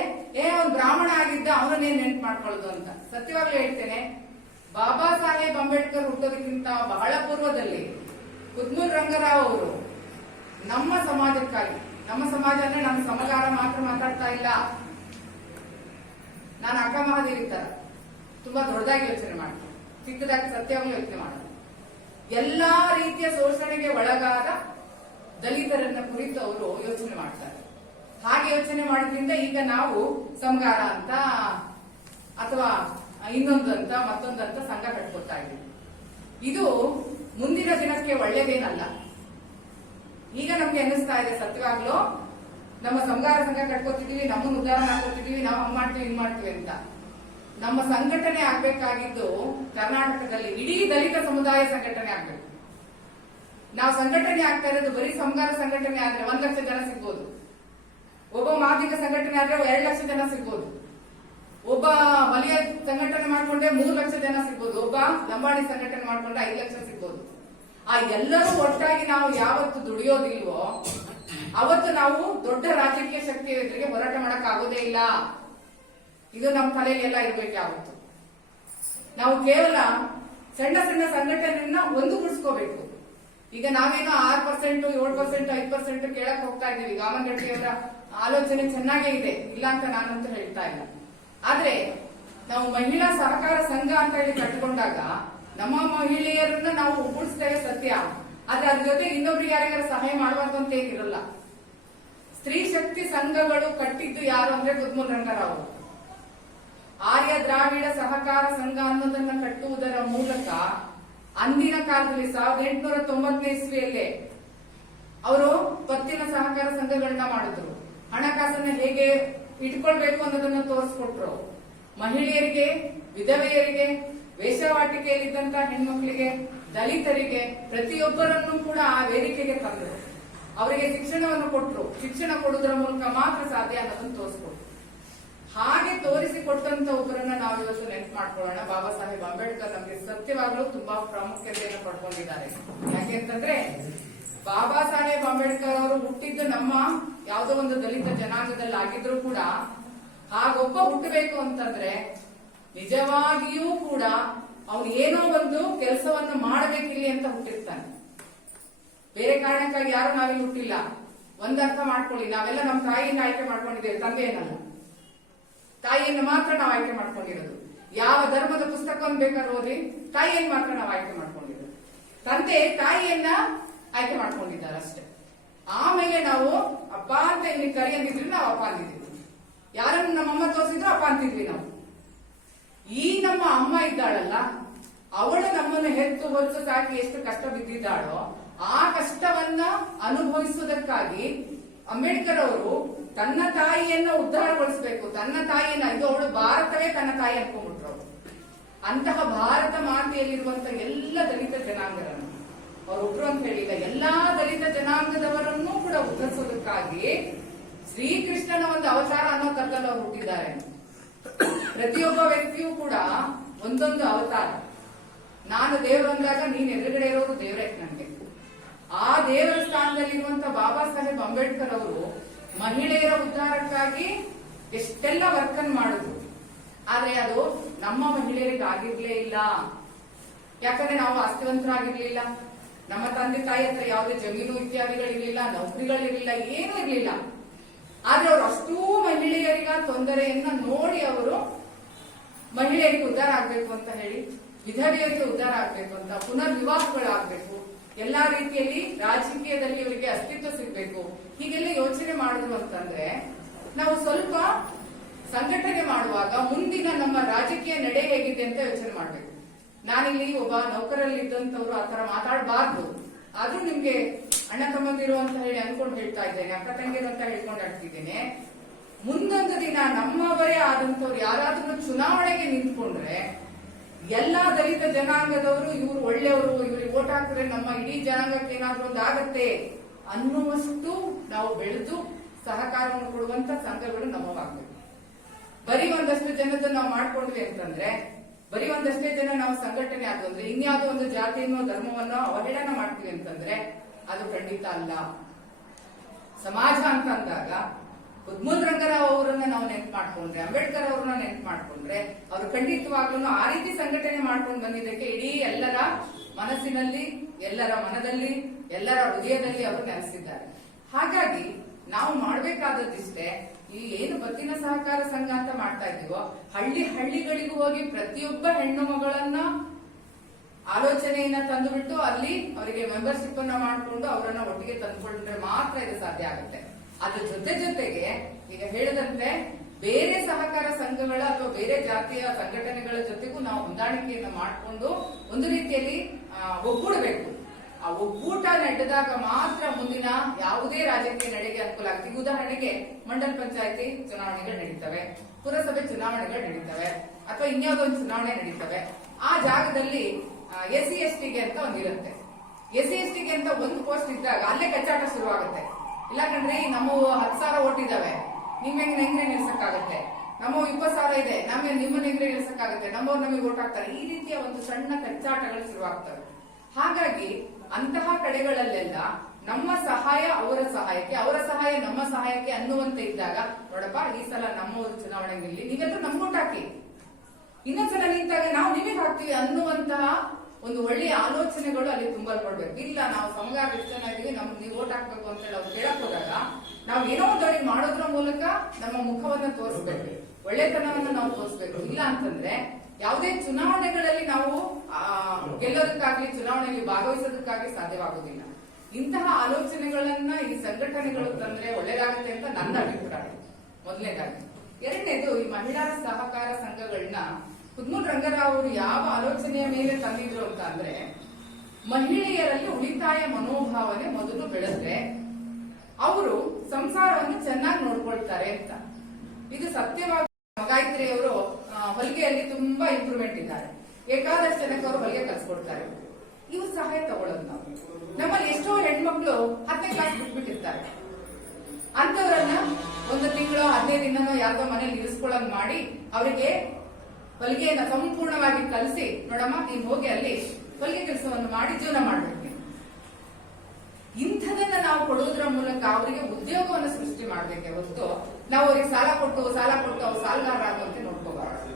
ಅವ್ನು ಬ್ರಾಹ್ಮಣ ಆಗಿದ್ದ ಅವನನ್ನೇನ್ ನೆನ್ಪು ಮಾಡ್ಕೊಳ್ಳೋದು ಅಂತ. ಸತ್ಯವಾಗ್ಲೂ ಹೇಳ್ತೇನೆ, ಬಾಬಾ ಸಾಹೇಬ್ ಅಂಬೇಡ್ಕರ್ ಹುಟ್ಟೋದಕ್ಕಿಂತ ಬಹಳ ಪೂರ್ವದಲ್ಲಿ ಕುದ್ಮೂಲ್ ರಂಗರಾವ್ ಅವರು ನಮ್ಮ ಸಮಾಜಕ್ಕಾಗಿ, ನಮ್ಮ ಸಮಾಜ ಅಂದ್ರೆ ನಮ್ಮ ಸಮಗಾರ ಮಾತ್ರ ಮಾತಾಡ್ತಾ ಇಲ್ಲ, ನಾನು ಅಕ್ಕ ಮಹಾದೇವಿ ತರ ತುಂಬಾ ದೊಡ್ಡದಾಗಿ ಯೋಚನೆ ಮಾಡ್ತೀನಿ, ಚಿಕ್ಕದಾಗಿ ಸತ್ಯವಾಗ್ಲೂ ಯೋಚನೆ ಮಾಡೋದು. ಎಲ್ಲಾ ರೀತಿಯ ಶೋಷಣೆಗೆ ಒಳಗಾದ ದಲಿತರನ್ನ ಕುರಿತು ಅವರು ಯೋಚನೆ ಮಾಡ್ತಾರೆ. ಹಾಗೆ ಯೋಚನೆ ಮಾಡೋದ್ರಿಂದ ಈಗ ನಾವು ಸಮಗಾರ ಅಂತ ಅಥವಾ ಇನ್ನೊಂದಂತ ಮತ್ತೊಂದಂತ ಸಂಘ ಕಟ್ಕೊತಾ ಇದ್ದೀವಿ. ಇದು ಮುಂದಿನ ದಿನಕ್ಕೆ ಒಳ್ಳೇದೇನಲ್ಲ. ಈಗ ನಮ್ಗೆ ಅನ್ನಿಸ್ತಾ ಇದೆ ಸತ್ಯವಾಗ್ಲೂ ನಮ್ಮ ಸಮಗಾರ ಸಂಘ ಕಟ್ಕೋತಿದೀವಿ, ನಮ್ಮನ್ನು ಉದ್ಧಾರ ಮಾಡ್ಕೋತಿದೀವಿ, ನಾವು ಹಂಗ್ ಮಾಡ್ತೀವಿ ಹಿಂಗ್ ಮಾಡ್ತೀವಿ ಅಂತ. ನಮ್ಮ ಸಂಘಟನೆ ಆಗ್ಬೇಕಾಗಿದ್ದು ಕರ್ನಾಟಕದಲ್ಲಿ ಇಡೀ ದಲಿತ ಸಮುದಾಯ ಸಂಘಟನೆ ಆಗ್ಬೇಕು. ನಾವು ಸಂಘಟನೆ ಆಗ್ತಾ ಇರೋದು ಬರೀ ಸಮಗಾರ ಸಂಘಟನೆ ಆದ್ರೆ 1 ಲಕ್ಷ ಜನ ಸಿಗ್ಬೋದು, ಒಬ್ಬ ಮಾದಿಗ ಸಂಘಟನೆ ಆದ್ರೆ 2 ಲಕ್ಷ ಜನ ಸಿಗ್ಬೋದು, ಒಬ್ಬ ವಲಯ ಸಂಘಟನೆ ಮಾಡ್ಕೊಂಡ್ರೆ 3 ಲಕ್ಷ ಜನ ಸಿಗ್ಬೋದು, ಒಬ್ಬ ಲಂಬಾಣಿ ಸಂಘಟನೆ ಮಾಡ್ಕೊಂಡ್ರೆ 5 ಲಕ್ಷ ಸಿಗ್ಬೋದು. ಆ ಎಲ್ಲರೂ ಒಟ್ಟಾಗಿ ನಾವು ಯಾವತ್ತು ದುಡಿಯೋದಿಲ್ವೋ ಅವತ್ತು ನಾವು ದೊಡ್ಡ ರಾಜಕೀಯ ಶಕ್ತಿಯ ಎದುರಿಗೆ ಹೋರಾಟ ಮಾಡಕ್ ಆಗೋದೇ ಇಲ್ಲ. ಇದು ನಮ್ಮ ತಲೆಯೆಲ್ಲ ಇರ್ಬೇಕು. ಯಾವತ್ತು ನಾವು ಕೇವಲ ಸಣ್ಣ ಸಣ್ಣ ಸಂಘಟನೆಯನ್ನ ಒಂದುಗೂಡಿಸ್ಕೋಬೇಕು. ಈಗ ನಾವೇನೋ 6%, 7%, 5% ಕೇಳಕ್ ಹೋಗ್ತಾ ಇದ್ದೀವಿ. ಗಾಮನಗಟ್ಟಿಯವರ ಆಲೋಚನೆ ಚೆನ್ನಾಗೇ ಇದೆ, ಇಲ್ಲ ಅಂತ ನಾನಂತೂ ಹೇಳ್ತಾ ಇಲ್ಲ. ಆದ್ರೆ ನಾವು ಮಹಿಳಾ ಸಹಕಾರ ಸಂಘ ಅಂತ ಹೇಳಿ ಕಟ್ಟಿಕೊಂಡಾಗ ನಮ್ಮ ಮಹಿಳೆಯರನ್ನ ನಾವು ಒಗ್ಗೂಡಿಸ್ತೇವೆ ಸತ್ಯ, ಆದ್ರೆ ಅದ್ರ ಜೊತೆ ಇನ್ನೊಬ್ರಿಗೆ ಯಾರಿಗಾರ ಸಹಾಯ ಮಾಡಬಾರ್ದು ಅಂತ ಏನಿರಲ್ಲ. ಸ್ತ್ರೀ ಶಕ್ತಿ ಸಂಘಗಳು ಕಟ್ಟಿದ್ದು ಯಾರು ಅಂದ್ರೆ ಕುದ್ಮೂಲ್ ರಂಗರಾವ್. ಆರ್ಯ ದ್ರಾವಿಡ ಸಹಕಾರ ಸಂಘ ಅನ್ನೋದನ್ನ ಕಟ್ಟುವುದರ ಮೂಲಕ ಅಂದಿನ ಕಾಲದಲ್ಲಿ 1890ನೇ ಇಸ್ವಿಯಲ್ಲೇ ಅವರು ಪತ್ತಿನ ಸಹಕಾರ ಸಂಘಗಳನ್ನ ಮಾಡಿದ್ರು. ಹಣಕಾಸನ್ನ ಹೇಗೆ ಇಟ್ಕೊಳ್ಬೇಕು ಅನ್ನೋದನ್ನ ತೋರಿಸ್ಕೊಟ್ರು. ಮಹಿಳೆಯರಿಗೆ, ವಿಧವೆಯರಿಗೆ, ವೇಷವಾಟಿಕೆಯಲ್ಲಿದ್ದಂತ ಹೆಣ್ಮಕ್ಳಿಗೆ, ದಲಿತರಿಗೆ ಪ್ರತಿಯೊಬ್ಬರನ್ನು ಕೂಡ ಆ ವೇದಿಕೆಗೆ ತಂದರು. ಅವರಿಗೆ ಶಿಕ್ಷಣವನ್ನು ಕೊಟ್ಟರು. ಶಿಕ್ಷಣ ಕೊಡುವುದರ ಮೂಲಕ ಮಾತ್ರ ಸಾಧ್ಯ ಅನ್ನೋದನ್ನು ತೋರಿಸ್ಕೊಟ್ರು. ಹಾಗೆ ತೋರಿಸಿಕೊಟ್ಟಂತ ಒಬ್ಬರನ್ನ ನಾವು ಇವತ್ತು ನೆನಪು ಮಾಡ್ಕೊಳ್ಳೋಣ. ಬಾಬಾ ಸಾಹೇಬ್ ಅಂಬೇಡ್ಕರ್ ನಮಗೆ ಸತ್ಯವಾಗಲೂ ತುಂಬಾ ಪ್ರಾಮುಖ್ಯತೆಯನ್ನು ಪಡ್ಕೊಂಡಿದ್ದಾರೆ. ಯಾಕೆಂತಂದ್ರೆ ಬಾಬಾ ಸಾಹೇಬ್ ಅಂಬೇಡ್ಕರ್ ಅವರು ಹುಟ್ಟಿದ್ದು ನಮ್ಮ ಯಾವುದೋ ಒಂದು ದಲಿತ ಜನಾಂಗದಲ್ಲಿ ಆಗಿದ್ರು ಕೂಡ ಹಾಗೊಬ್ಬ ಹುಟ್ಟಬೇಕು ಅಂತಂದ್ರೆ ನಿಜವಾಗಿಯೂ ಕೂಡ ಅವನು ಏನೋ ಒಂದು ಕೆಲಸವನ್ನು ಮಾಡಬೇಕಿಲ್ಲಿ ಅಂತ ಹುಟ್ಟಿರ್ತಾನೆ. ಬೇರೆ ಕಾರಣಕ್ಕಾಗಿ ಯಾರು ನಾವಿಲ್ಲಿ ಹುಟ್ಟಿಲ್ಲ. ಒಂದರ್ಥ ಮಾಡ್ಕೊಳ್ಳಿ, ನಾವೆಲ್ಲ ನಮ್ಮ ತಾಯಿಯನ್ನು ಆಯ್ಕೆ ಮಾಡ್ಕೊಂಡಿದ್ದೇವೆ, ತಂದೆಯನ್ನಲ್ಲ. ತಾಯಿಯನ್ನು ಮಾತ್ರ ನಾವು ಆಯ್ಕೆ ಮಾಡ್ಕೊಂಡಿರೋದು. ಯಾವ ಧರ್ಮದ ಪುಸ್ತಕವನ್ನು ಬೇಕಾದ್ರೂ ಓದಿ, ತಾಯಿಯನ್ನು ಮಾತ್ರ ನಾವು ಆಯ್ಕೆ ಮಾಡ್ಕೊಂಡಿರೋದು. ತಂದೆ ತಾಯಿಯನ್ನ ಆಯ್ಕೆ ಮಾಡ್ಕೊಂಡಿದ್ದಾರೆ ಅಷ್ಟೇ. ಆಮೇಲೆ ನಾವು ಅಪ್ಪ ಅಂತ ಇಲ್ಲಿ ಕರಿ ಅಂದಿದ್ವಿ, ನಾವು ಅಪ್ಪ ಅಂದಿದ್ವಿ. ಯಾರನ್ನು ನಮ್ಮಮ್ಮ ತೋರಿಸಿದ್ರು ಅಪ್ಪ ಅಂತಿದ್ವಿ ನಾವು. ಈ ನಮ್ಮ ಅಮ್ಮ ಇದ್ದಾಳಲ್ಲ, ಅವಳು ನಮ್ಮನ್ನು ಹೆತ್ತು ಹೊತ್ತು ಸಾಕಿ ಎಷ್ಟು ಕಷ್ಟ ಬಿದ್ದಿದ್ದಾಳೋ ಆ ಕಷ್ಟವನ್ನ ಅನುಭವಿಸುವುದಕ್ಕಾಗಿ ಅಂಬೇಡ್ಕರ್ ಅವರು ತನ್ನ ತಾಯಿಯನ್ನ ಉದ್ಧಾರಗೊಳಿಸಬೇಕು. ತನ್ನ ತಾಯಿಯನ್ನ, ಇದು ಅವಳು ಭಾರತವೇ ತನ್ನ ತಾಯಿ ಅನ್ಕೊಂಡ್ಬಿಟ್ರು ಅವರು. ಅಂತಹ ಭಾರತ ಮಾತೆಯಲ್ಲಿರುವಂತಹ ಎಲ್ಲ ದಲಿತ ಜನಾಂಗರನ್ನು, ಅವರೊಬ್ರು ಅಂತ ಹೇಳಿಲ್ಲ, ಎಲ್ಲಾ ದಲಿತ ಜನಾಂಗದವರನ್ನು ಕೂಡ ಉದ್ಧರಿಸೋದಕ್ಕಾಗಿ ಶ್ರೀಕೃಷ್ಣನ ಒಂದು ಅವತಾರ ಅನ್ನೋ ತರದಲ್ಲಿ ಅವರು ಹುಟ್ಟಿದ್ದಾರೆ. ಪ್ರತಿಯೊಬ್ಬ ವ್ಯಕ್ತಿಯೂ ಕೂಡ ಒಂದೊಂದು ಅವತಾರ. ನಾನು ದೇವರು ಅಂದಾಗ ನೀನ್ ಎದುರುಗಡೆ ಇರೋರು ದೇವರೇ ನನಗೆ. ಆ ದೇವರ ಸ್ಥಾನದಲ್ಲಿರುವಂತ ಬಾಬಾ ಸಾಹೇಬ್ ಅಂಬೇಡ್ಕರ್ ಅವರು ಮಹಿಳೆಯರ ಉದ್ಧಾರಕ್ಕಾಗಿ ಎಷ್ಟೆಲ್ಲ ವರ್ಕ್ ಅನ್ನು ಮಾಡಿದ್ರು. ಆದ್ರೆ ಅದು ನಮ್ಮ ಮಹಿಳೆಯರಿಗೆ ಆಗಿರ್ಲೇ ಇಲ್ಲ. ಯಾಕಂದ್ರೆ ನಾವು ಆಸ್ತಿವಂತರಾಗಿರ್ಲಿಲ್ಲ, ನಮ್ಮ ತಂದೆ ತಾಯಿ ಹತ್ರ ಯಾವುದೇ ಜಮೀನು ಇತ್ಯಾದಿಗಳಿರ್ಲಿಲ್ಲ, ನೌಕರಿಗಳಿರ್ಲಿಲ್ಲ, ಏನೂ ಇರ್ಲಿಲ್ಲ. ಆದ್ರೆ ಅವರು ಅಷ್ಟೂ ಮಹಿಳೆಯರಿಗ ತೊಂದರೆಯನ್ನ ನೋಡಿ ಅವರು ಮಹಿಳೆಯರಿಗೆ ಉದ್ಧಾರ ಆಗ್ಬೇಕು ಅಂತ ಹೇಳಿ, ವಿಧವೆಯರಿಗೆ ಉದ್ಧಾರ ಆಗ್ಬೇಕು ಅಂತ, ಪುನರ್ವಿವಾಹಗಳಾಗಬೇಕು, ಎಲ್ಲಾ ರೀತಿಯಲ್ಲಿ ರಾಜಕೀಯದಲ್ಲಿ ಇವರಿಗೆ ಅಸ್ತಿತ್ವ ಸಿಗ್ಬೇಕು, ಹೀಗೆಲ್ಲ ಯೋಚನೆ ಮಾಡಿದ್ರು ಅಂತಂದ್ರೆ ನಾವು ಸ್ವಲ್ಪ ಸಂಘಟನೆ ಮಾಡುವಾಗ ಮುಂದಿನ ನಮ್ಮ ರಾಜಕೀಯ ನಡೆ ಹೇಗಿದೆ ಅಂತ ಯೋಚನೆ ಮಾಡ್ಬೇಕು. ನಾನಿಲ್ಲಿ ಒಬ್ಬ ನೌಕರಲ್ಲಿದ್ದಂಥವ್ರು ಆತರ ಮಾತಾಡಬಾರ್ದು, ಆದ್ರೂ ನಿಮ್ಗೆ ಅಣ್ಣ ತಮ್ಮಂದಿರು ಅಂತ ಹೇಳಿ ಅನ್ಕೊಂಡು ಹೇಳ್ತಾ ಇದ್ದೇನೆ, ಅಕ್ಕ ತಂಗಿರು ಅಂತ ಹೇಳ್ಕೊಂಡು ಹೇಳ್ತಿದ್ದೇನೆ. ಮುಂದೊಂದು ದಿನ ನಮ್ಮವರೇ ಆದಂತವ್ರು ಯಾರಾದ್ರೂ ಚುನಾವಣೆಗೆ ನಿಂತ್ಕೊಂಡ್ರೆ ಎಲ್ಲಾ ದಲಿತ ಜನಾಂಗದವರು ಇವ್ರು ಒಳ್ಳೆಯವರು, ಇವ್ರಿಗೆ ವೋಟ್ ಹಾಕಿದ್ರೆ ನಮ್ಮ ಇಡೀ ಜನಾಂಗಕ್ಕೆ ಏನಾದ್ರೂ ಒಂದು ಆಗತ್ತೆ ಅನ್ನುವಷ್ಟು ನಾವು ಬೆಳೆದು ಸಹಕಾರವನ್ನು ಕೊಡುವಂತ ಸಂಘಗಳು ನಮ್ಮವಾಗಬೇಕು. ಬರೀ ಒಂದಷ್ಟು ಜನದ ನಾವು ಮಾಡ್ಕೊಂಡ್ವಿ ಅಂತಂದ್ರೆ, ಬರೀ ಒಂದಷ್ಟೇ ಜನ ನಾವು ಸಂಘಟನೆ ಆಗೋದ್ರೆ, ಇನ್ಯಾವುದೋ ಒಂದು ಜಾತಿಯನ್ನು ಧರ್ಮವನ್ನು ಅವಹೇಳನ ಮಾಡ್ತೀವಿ ಅಂತಂದ್ರೆ ಅದು ಖಂಡಿತ ಅಲ್ಲ. ಸಮಾಜ ಅಂತ ಅಂದಾಗ ಕುದ್ಮುಲ್ ರಂಗರಾವ್ ಅವರನ್ನ ನಾವು ನೆನ್ಪು ಮಾಡ್ಕೊಂಡ್ರೆ, ಅಂಬೇಡ್ಕರ್ ಅವ್ರನ್ನ ನೆನ್ಪು ಮಾಡ್ಕೊಂಡ್ರೆ, ಅವರು ಖಂಡಿತವಾಗ್ಲೂ ಆ ರೀತಿ ಸಂಘಟನೆ ಮಾಡ್ಕೊಂಡು ಬಂದಿದ್ದಕ್ಕೆ ಇಡೀ ಎಲ್ಲರ ಮನಸ್ಸಿನಲ್ಲಿ, ಎಲ್ಲರ ಮನದಲ್ಲಿ, ಎಲ್ಲರ ಹೃದಯದಲ್ಲಿ ಅವರು ನೆಲೆಸಿದ್ದಾರೆ. ಹಾಗಾಗಿ ನಾವು ಮಾಡ್ಬೇಕಾದದ್ದಿಷ್ಟೇ, ಈ ಏನು ಬತ್ತಿನ ಸಹಕಾರ ಸಂಘ ಅಂತ ಮಾಡ್ತಾ ಇದೀವೋ, ಹಳ್ಳಿಗಳಿಗೂ ಹೋಗಿ ಪ್ರತಿಯೊಬ್ಬ ಹೆಣ್ಣು ಮಗಳನ್ನ ಆಲೋಚನೆಯನ್ನ ತಂದುಬಿಟ್ಟು ಅಲ್ಲಿ ಅವರಿಗೆ ಮೆಂಬರ್ಶಿಪ್ ಅನ್ನ ಮಾಡಿಕೊಂಡು ಅವರನ್ನ ಒಟ್ಟಿಗೆ ತಂದುಕೊಂಡ್ರೆ ಮಾತ್ರ ಇದು ಸಾಧ್ಯ ಆಗುತ್ತೆ. ಅದ್ರ ಜೊತೆಗೆ ಈಗ ಹೇಳಿದಂತೆ ಬೇರೆ ಸಹಕಾರ ಸಂಘಗಳ ಅಥವಾ ಬೇರೆ ಜಾತಿಯ ಸಂಘಟನೆಗಳ ಜೊತೆಗೂ ನಾವು ಹೊಂದಾಣಿಕೆಯನ್ನು ಮಾಡಿಕೊಂಡು ಒಂದು ರೀತಿಯಲ್ಲಿ ಒಗ್ಗೂಡಬೇಕು. ಆ ಒಗ್ಗೂಟ ನಡೆದಾಗ ಮಾತ್ರ ಮುಂದಿನ ಯಾವುದೇ ರಾಜಕೀಯ ನಡೆಗೆ ಅನುಕೂಲ ಆಗುತ್ತೆ. ಈಗ ಉದಾಹರಣೆಗೆ ಮಂಡಲ ಪಂಚಾಯತಿ ಚುನಾವಣೆಗಳು ನಡೀತವೆ, ಪುರಸಭೆ ಚುನಾವಣೆಗಳು ನಡೀತವೆ, ಅಥವಾ ಇನ್ಯಾವುದೋ ಒಂದು ಚುನಾವಣೆ ನಡೀತವೆ. ಆ ಜಾಗದಲ್ಲಿ SC ST ಗೆ ಅಂತ ಒಂದಿರುತ್ತೆ. SC ST ಗೆ ಅಂತ ಒಂದು ಪೋಸ್ಟ್ ಇದ್ದಾಗ ಅಲ್ಲೇ ಕಚ್ಚಾಟ ಶುರುವಾಗುತ್ತೆ. ಇಲ್ಲ ಕಂಡ್ರೆ ನಮ್ಮ 10,000 ಓಟ್ ಇದಾವೆ, ನಿಮ್ ಹೆಂಗ್ರೆ ನಿಲ್ಸಕ್ಕಾಗತ್ತೆ, ನಮ್ಮ 20,000 ಇದೆ, ನಿಮ್ಮನ್ನ ಹೆಂಗ್ರೆ ನಿಲ್ಸಕ್ಕಾಗತ್ತೆ, ನಮ್ಮವ್ರು ನಮಗೆ ಓಟ್ ಹಾಕ್ತಾರೆ. ಈ ರೀತಿಯ ಒಂದು ಸಣ್ಣ ಕಚ್ಚಾಟಗಳು ಶುರುವಾಗ್ತವೆ. ಹಾಗಾಗಿ ಅಂತಹ ಕಡೆಗಳಲ್ಲೆಲ್ಲ ನಮ್ಮ ಸಹಾಯ ಅವರ ಸಹಾಯಕ್ಕೆ, ಅವರ ಸಹಾಯ ನಮ್ಮ ಸಹಾಯಕ್ಕೆ ಅನ್ನುವಂತೆ ಇದ್ದಾಗ, ನೋಡಪ್ಪ ಈ ಸಲ ನಮ್ಮವರು ಚುನಾವಣೆ ನಿಲ್ಲಿ, ನೀವೆಲ್ಲರೂ ನಮ್ಗೆ ಓಟ್ ಹಾಕಿ, ಇನ್ನೊಂದ್ಸಲ ನಿಂತಾಗ ನಾವು ನಿಮಗೆ ಹಾಕ್ತೀವಿ ಅನ್ನುವಂತಹ ಒಂದು ಒಳ್ಳೆಯ ಆಲೋಚನೆಗಳು ಅಲ್ಲಿ ತುಂಬಲ್ಪಡ್ಬೇಕು. ಇಲ್ಲ ನಾವು ಸಮಗಾರ ಎಷ್ಟು ಜನ ಇದೀವಿ, ನಮ್ಗೆ ನೀವು ಓಟ್ ಹಾಕ್ಬೇಕು ಅಂತ ಹೇಳಿ ಅವ್ರು ಕೇಳಕ್ ಹೋದಾಗ ನಾವು ಏನೋ ಒಂದು ಅವ್ರಿಗೆ ಮಾಡೋದ್ರ ಮೂಲಕ ನಮ್ಮ ಮುಖವನ್ನ ತೋರಿಸ್ಬೇಕು, ಒಳ್ಳೆತನವನ್ನ ನಾವು ತೋರಿಸ್ಬೇಕು. ಇಲ್ಲ ಅಂತಂದ್ರೆ ಯಾವುದೇ ಚುನಾವಣೆಗಳಲ್ಲಿ ನಾವು ಗೆಲ್ಲೋದಕ್ಕಾಗ್ಲಿ, ಚುನಾವಣೆಯಲ್ಲಿ ಭಾಗವಹಿಸೋದಕ್ಕಾಗ್ಲಿ ಸಾಧ್ಯವಾಗುವುದಿಲ್ಲ. ಇಂತಹ ಆಲೋಚನೆಗಳನ್ನ ಈ ಸಂಘಟನೆಗಳು ತಂದ್ರೆ ಒಳ್ಳೇದಾಗುತ್ತೆ ಅಂತ ನನ್ನ ಅಭಿಪ್ರಾಯ, ಮೊದಲನೇದಾಗಿ. ಎರಡನೇದು, ಈ ಮಹಿಳಾ ಸಹಕಾರ ಸಂಘಗಳನ್ನ ಕುದ್ಮುಲ್ ರಂಗರಾವ್ ಅವರು ಯಾವ ಆಲೋಚನೆಯ ಮೇಲೆ ತಂದಿದ್ರು ಅಂತ ಅಂದ್ರೆ, ಮಹಿಳೆಯರಲ್ಲಿ ಉಳಿತಾಯ ಮನೋಭಾವನೆ ಮೊದಲು ಬೆಳೆದ್ರೆ ಅವರು ಸಂಸಾರವನ್ನು ಚೆನ್ನಾಗಿ ನೋಡ್ಕೊಳ್ತಾರೆ ಅಂತ. ಇದು ಸತ್ಯವಾಗಿ ಗಾಯತ್ರಿ ಅವರು ಹೊಲಿಗೆಯಲ್ಲಿ ತುಂಬಾ ಇಂಪ್ರೂವ್ಮೆಂಟ್ ಇದ್ದಾರೆ. ಏಕಾದಶಿ ಜನಕ್ಕೆ ಅವರು ಹೊಲಿಗೆ ಕಲ್ಸ್ಕೊಡ್ತಾರೆ. ಇವ್ರ ಸಹಾಯ ತಗೊಳ್ಳೋದು ನಾವು. ನಮ್ಮಲ್ಲಿ ಎಷ್ಟೋ ಹೆಣ್ಮಕ್ಳು 10ನೇ ಕ್ಲಾಸ್ ಬಿಟ್ಬಿಟ್ಟಿರ್ತಾರೆ. ಅಂತವರನ್ನ ಒಂದು ತಿಂಗಳು 15 ದಿನನೋ ಯಾವ್ದೋ ಮನೇಲಿ ಇರಿಸ್ಕೊಳ್ಳೋಂಗ್ ಮಾಡಿ ಅವರಿಗೆ ಹೊಲಿಗೆಯನ್ನ ಸಂಪೂರ್ಣವಾಗಿ ಕಲಿಸಿ, ನೋಡಮ್ಮ ನೀನ್ ಹೋಗಿ ಅಲ್ಲಿ ಹೊಲಿಗೆ ಕೆಲಸವನ್ನು ಮಾಡಿ ಜೀವನ ಮಾಡ್ಬೇಕು. ಇಂಥದನ್ನ ನಾವು ಕೊಡುವುದರ ಮೂಲಕ ಅವರಿಗೆ ಉದ್ಯೋಗವನ್ನು ಸೃಷ್ಟಿ ಮಾಡ್ಬೇಕೆ ಹೊರತು ನಾವು ಅವ್ರಿಗೆ ಸಾಲ ಕೊಟ್ಟು ಅವ್ರು ಸಾಲಗಾರ ಆಗುವಂತೆ ನೋಡ್ಕೋಬಾರದು.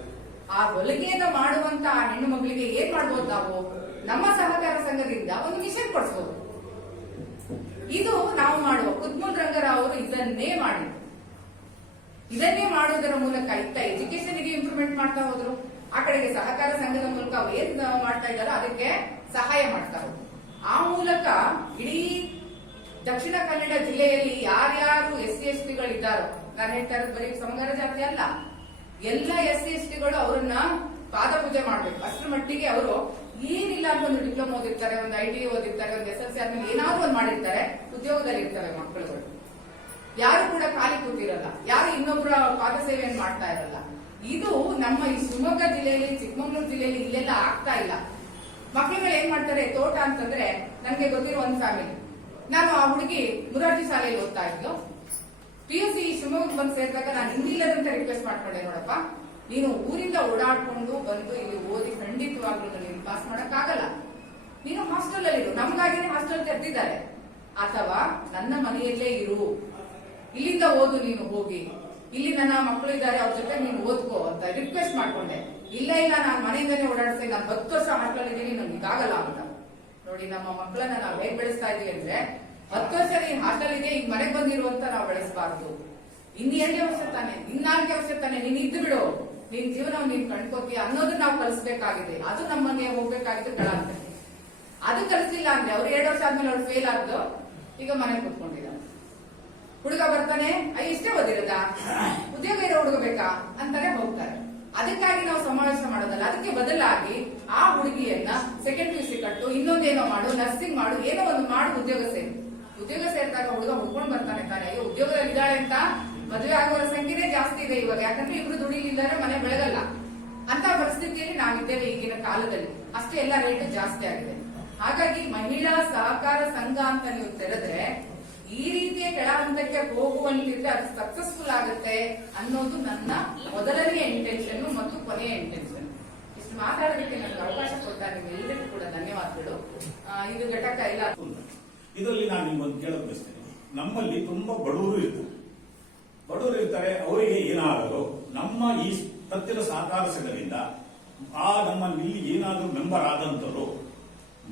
ಆ ಹೊಲಿಗೆಯನ್ನ ಮಾಡುವಂತ ಆ ಹೆಣ್ಣು ಮಗಳಿಗೆ ಏನ್ ಮಾಡ್ಬೋದು, ನಾವು ನಮ್ಮ ಸಹಕಾರ ಸಂಘದಿಂದ ಒಂದು ಮಿಷನ್ ಕೊಡಿಸಬಹುದು. ಇದು ನಾವು ಮಾಡುವ ಕುದ್ಮುಲ್ ರಂಗರಾವ್ ಅವರು ಇದನ್ನೇ ಮಾಡಿದ್ರು. ಇದನ್ನೇ ಮಾಡುವುದರ ಮೂಲಕ ಇತ್ತ ಎಜುಕೇಶನ್ಗೆ ಇಂಪ್ರೂವ್ಮೆಂಟ್ ಮಾಡ್ತಾ ಹೋದ್ರು, ಆ ಕಡೆಗೆ ಸಹಕಾರ ಸಂಘದ ಮೂಲಕ ಅವ್ರು ಏನ್ ಮಾಡ್ತಾ ಇದ್ದಾರೋ ಅದಕ್ಕೆ ಸಹಾಯ ಮಾಡ್ತಾ ಹೋದ್ರು. ಆ ಮೂಲಕ ಇಡೀ ದಕ್ಷಿಣ ಕನ್ನಡ ಜಿಲ್ಲೆಯಲ್ಲಿ ಯಾರ್ಯಾರು SC ST ಗಳಿದ್ದಾರೋ, ನಾನು ಹೇಳ್ತಾ ಇರೋದು ಬರೀ ಸಮಗಾರ ಜಾತಿ ಅಲ್ಲ, ಎಲ್ಲ SC ST ಗಳು ಅವರನ್ನ ಪಾದ ಪೂಜೆ ಮಾಡ್ಬೇಕು. ಅಷ್ಟರ ಮಟ್ಟಿಗೆ ಅವರು ಏನಿಲ್ಲ ಅಂತ ಒಂದು ಡಿಪ್ಲೊಮಾ ಓದಿರ್ತಾರೆ, ಒಂದು ITI ಓದಿರ್ತಾರೆ, ಒಂದು SSLC ಆದ್ಮೇಲೆ ಏನಾದ್ರು ಒಂದು ಮಾಡಿರ್ತಾರೆ, ಉದ್ಯೋಗದಲ್ಲಿ ಇರ್ತವೆ ಮಕ್ಕಳುಗಳು. ಯಾರು ಕೂಡ ಖಾಲಿ ಕೂತಿರಲ್ಲ, ಯಾರು ಇನ್ನೊಬ್ಬರ ಪಾದ ಸೇವೆಯನ್ನು ಮಾಡ್ತಾ ಇರಲ್ಲ. ಇದು ನಮ್ಮ ಈ ಶಿವಮೊಗ್ಗ ಜಿಲ್ಲೆಯಲ್ಲಿ, ಚಿಕ್ಕಮಗಳೂರು ಜಿಲ್ಲೆಯಲ್ಲಿ ಇಲ್ಲೆಲ್ಲ ಆಗ್ತಾ ಇಲ್ಲ. ಮಕ್ಕಳುಗಳು ಏನ್ ಮಾಡ್ತಾರೆ, ತೋಟ ಅಂತಂದ್ರೆ ನನ್ಗೆ ಗೊತ್ತಿರೋ ಒಂದು ಫ್ಯಾಮಿಲಿ, ನಾನು ಆ ಹುಡುಗಿ ಮುರಾರ್ಜಿ ಶಾಲೆಯಲ್ಲಿ ಓದ್ತಾ ಇದ್ಲು. PUC ಶಿವಮೊಗ್ಗ ಬಂದು ಸೇರಿದಾಗ ನಾನು ಹಿಂದಿಲ್ಲದಂತ ರಿಕ್ವೆಸ್ಟ್ ಮಾಡ್ಕೊಂಡೆ, ನೋಡಪ್ಪ ನೀನು ಊರಿಂದ ಓಡಾಡ್ಕೊಂಡು ಬಂದು ಇಲ್ಲಿ ಓದಿ ಖಂಡಿತವಾಗ್ಲೂ ನೀನು ಪಾಸ್ ಮಾಡಕ್ಕಾಗಲ್ಲ, ನೀನು ಹಾಸ್ಟೆಲ್ ಅಲ್ಲಿ ಇರು, ನಮಗಾಗಿನೇ ಹಾಸ್ಟೆಲ್ ತೆರೆದಿದ್ದಾರೆ, ಅಥವಾ ನನ್ನ ಮನೆಯಲ್ಲೇ ಇರು, ಇಲ್ಲಿಂದ ಓದು, ನೀನು ಹೋಗಿ ಇಲ್ಲಿ ನನ್ನ ಮಕ್ಕಳು ಇದ್ದಾರೆ ಅವ್ರ ಜೊತೆ ನೀನು ಓದ್ಕೋ ಅಂತ ರಿಕ್ವೆಸ್ಟ್ ಮಾಡ್ಕೊಂಡೆ. ಇಲ್ಲ ನಾನು ಮನೆಯಿಂದಾನೇ ಓಡಾಡ್ತೇನೆ, ನಾನು 10 ವರ್ಷ ಹಾಸ್ಟೆಲ್ ಇದ್ದೀನಿ, ನನ್ಗೆ ಇದಾಗಲ್ಲ ಅಂತ. ನೋಡಿ, ನಮ್ಮ ಮಕ್ಕಳನ್ನ ನಾವು ಹೇಗ್ ಬೆಳೆಸ್ತಾ ಇದೀವಿ ಅಂದ್ರೆ, 10 ವರ್ಷ ನೀನ್ ಹಾಸ್ಟೆಲ್ ಇದೆ, ಈಗ ಮನೆಗೆ ಬಂದಿರುವಂತ ನಾವು ಬೆಳೆಸಬಾರ್ದು. ಇನ್ನು 2 ವರ್ಷ ತಾನೆ, 4 ವರ್ಷ ತಾನೆ, ನೀನ್ ಇದ್ದು ಬಿಡು, ನಿನ್ ಜೀವನ ನೀನ್ ಕಂಡ್ಕೋತೀಯ ಅನ್ನೋದನ್ನ ನಾವು ಕಲಿಸ್ಬೇಕಾಗಿದೆ. ಅದು ನಮ್ಮನೆ ಹೋಗ್ಬೇಕಾಗಿದ್ದು ಕೆಳ ಅಂತ. ಅದು ಕಲಿಸಿಲ್ಲ ಅಂದ್ರೆ ಅವ್ರು 2 ವರ್ಷ ಆದ್ಮೇಲೆ ಅವ್ರು ಫೇಲ್ ಆದ್ದು, ಈಗ ಮನೆಗೆ ಕುತ್ಕೊಂಡಿದ್ದಾರೆ. ಹುಡುಗ ಬರ್ತಾನೆ, ಇಷ್ಟೇ ಓದಿರೋದ, ಉದ್ಯೋಗ ಇರೋ ಹುಡುಗ ಬೇಕಾ ಅಂತಾನೆ ಹೋಗ್ತಾರೆ. ಅದಕ್ಕಾಗಿ ನಾವು ಸಮಾವೇಶ ಮಾಡೋದಲ್ಲ, ಅದಕ್ಕೆ ಬದಲಾಗಿ ಆ ಹುಡುಗಿಯನ್ನ ಸೆಕೆಂಡ್ PUC ಕಟ್ಟು, ಇನ್ನೊಂದೇನೋ ಮಾಡು, ನರ್ಸಿಂಗ್ ಮಾಡು, ಏನೋ ಒಂದು ಮಾಡು, ಉದ್ಯೋಗ ಸೇರಿದಾಗ ಹುಡುಗ ಹುಡ್ಕೊಂಡು ಬರ್ತಾನೆ ತಾನೆ. ಅಯ್ಯೋ ಉದ್ಯೋಗದಲ್ಲಿ ಇದ್ದಾಳೆ ಅಂತ ಮದುವೆ ಆಗುವ ಸಂಖ್ಯೆನೇ ಜಾಸ್ತಿ ಇದೆ ಇವಾಗ. ಯಾಕಂದ್ರೆ ಇಬ್ರು ದುಡಿಲಿಲ್ಲದ್ರೆ ಮನೆ ಬೆಳಗಲ್ಲ ಅಂತ ಪರಿಸ್ಥಿತಿಯಲ್ಲಿ ನಾವಿದ್ದೇವೆ ಈಗಿನ ಕಾಲದಲ್ಲಿ. ಅಷ್ಟೇ, ಎಲ್ಲ ರೇಟ್ ಜಾಸ್ತಿ ಆಗಿದೆ. ಹಾಗಾಗಿ ಮಹಿಳಾ ಸಹಕಾರ ಸಂಘ ಅಂತ ನೀವು ತೆರೆದ್ರೆ ಈ ರೀತಿಯ ಕೆಳ ಹಂತಕ್ಕೆ ಹೋಗುವಂತಿದ್ರೆ ಅದು ಸಕ್ಸಸ್ಫುಲ್ ಆಗುತ್ತೆ ಅನ್ನೋದು ನನ್ನ ಮೊದಲನೆಯ ಇಂಟೆನ್ಷನ್ ಮತ್ತು ಕೊನೆಯ ಇಂಟೆನ್ಷನ್. ಇಷ್ಟು ಮಾತಾಡೋದಕ್ಕೆ ನನಗೆ ಅವಕಾಶ ಕೊಟ್ಟ ನಿಮ್ಮೆಲ್ಲರಿಗೂ ಕೂಡ ಧನ್ಯವಾದಗಳು. ಇದು ಘಟಕ ಇಲ್ಲ. ಇದರಲ್ಲಿ ನಾನು ನಿಮ್ಗೊಂದು ಕೇಳಕ್ ಬಯಸ್ತೇನೆ. ನಮ್ಮಲ್ಲಿ ತುಂಬಾ ಬಡವರು ಇರ್ತಾರೆ. ಅವರಿಗೆ ಏನಾದರೂ ನಮ್ಮ ಈ ಪತ್ತಿನ ಸಹಕಾರ ಸಂಘದಿಂದ ನಮ್ಮಲ್ಲಿ ಏನಾದರೂ ಮೆಂಬರ್ ಆದಂತರು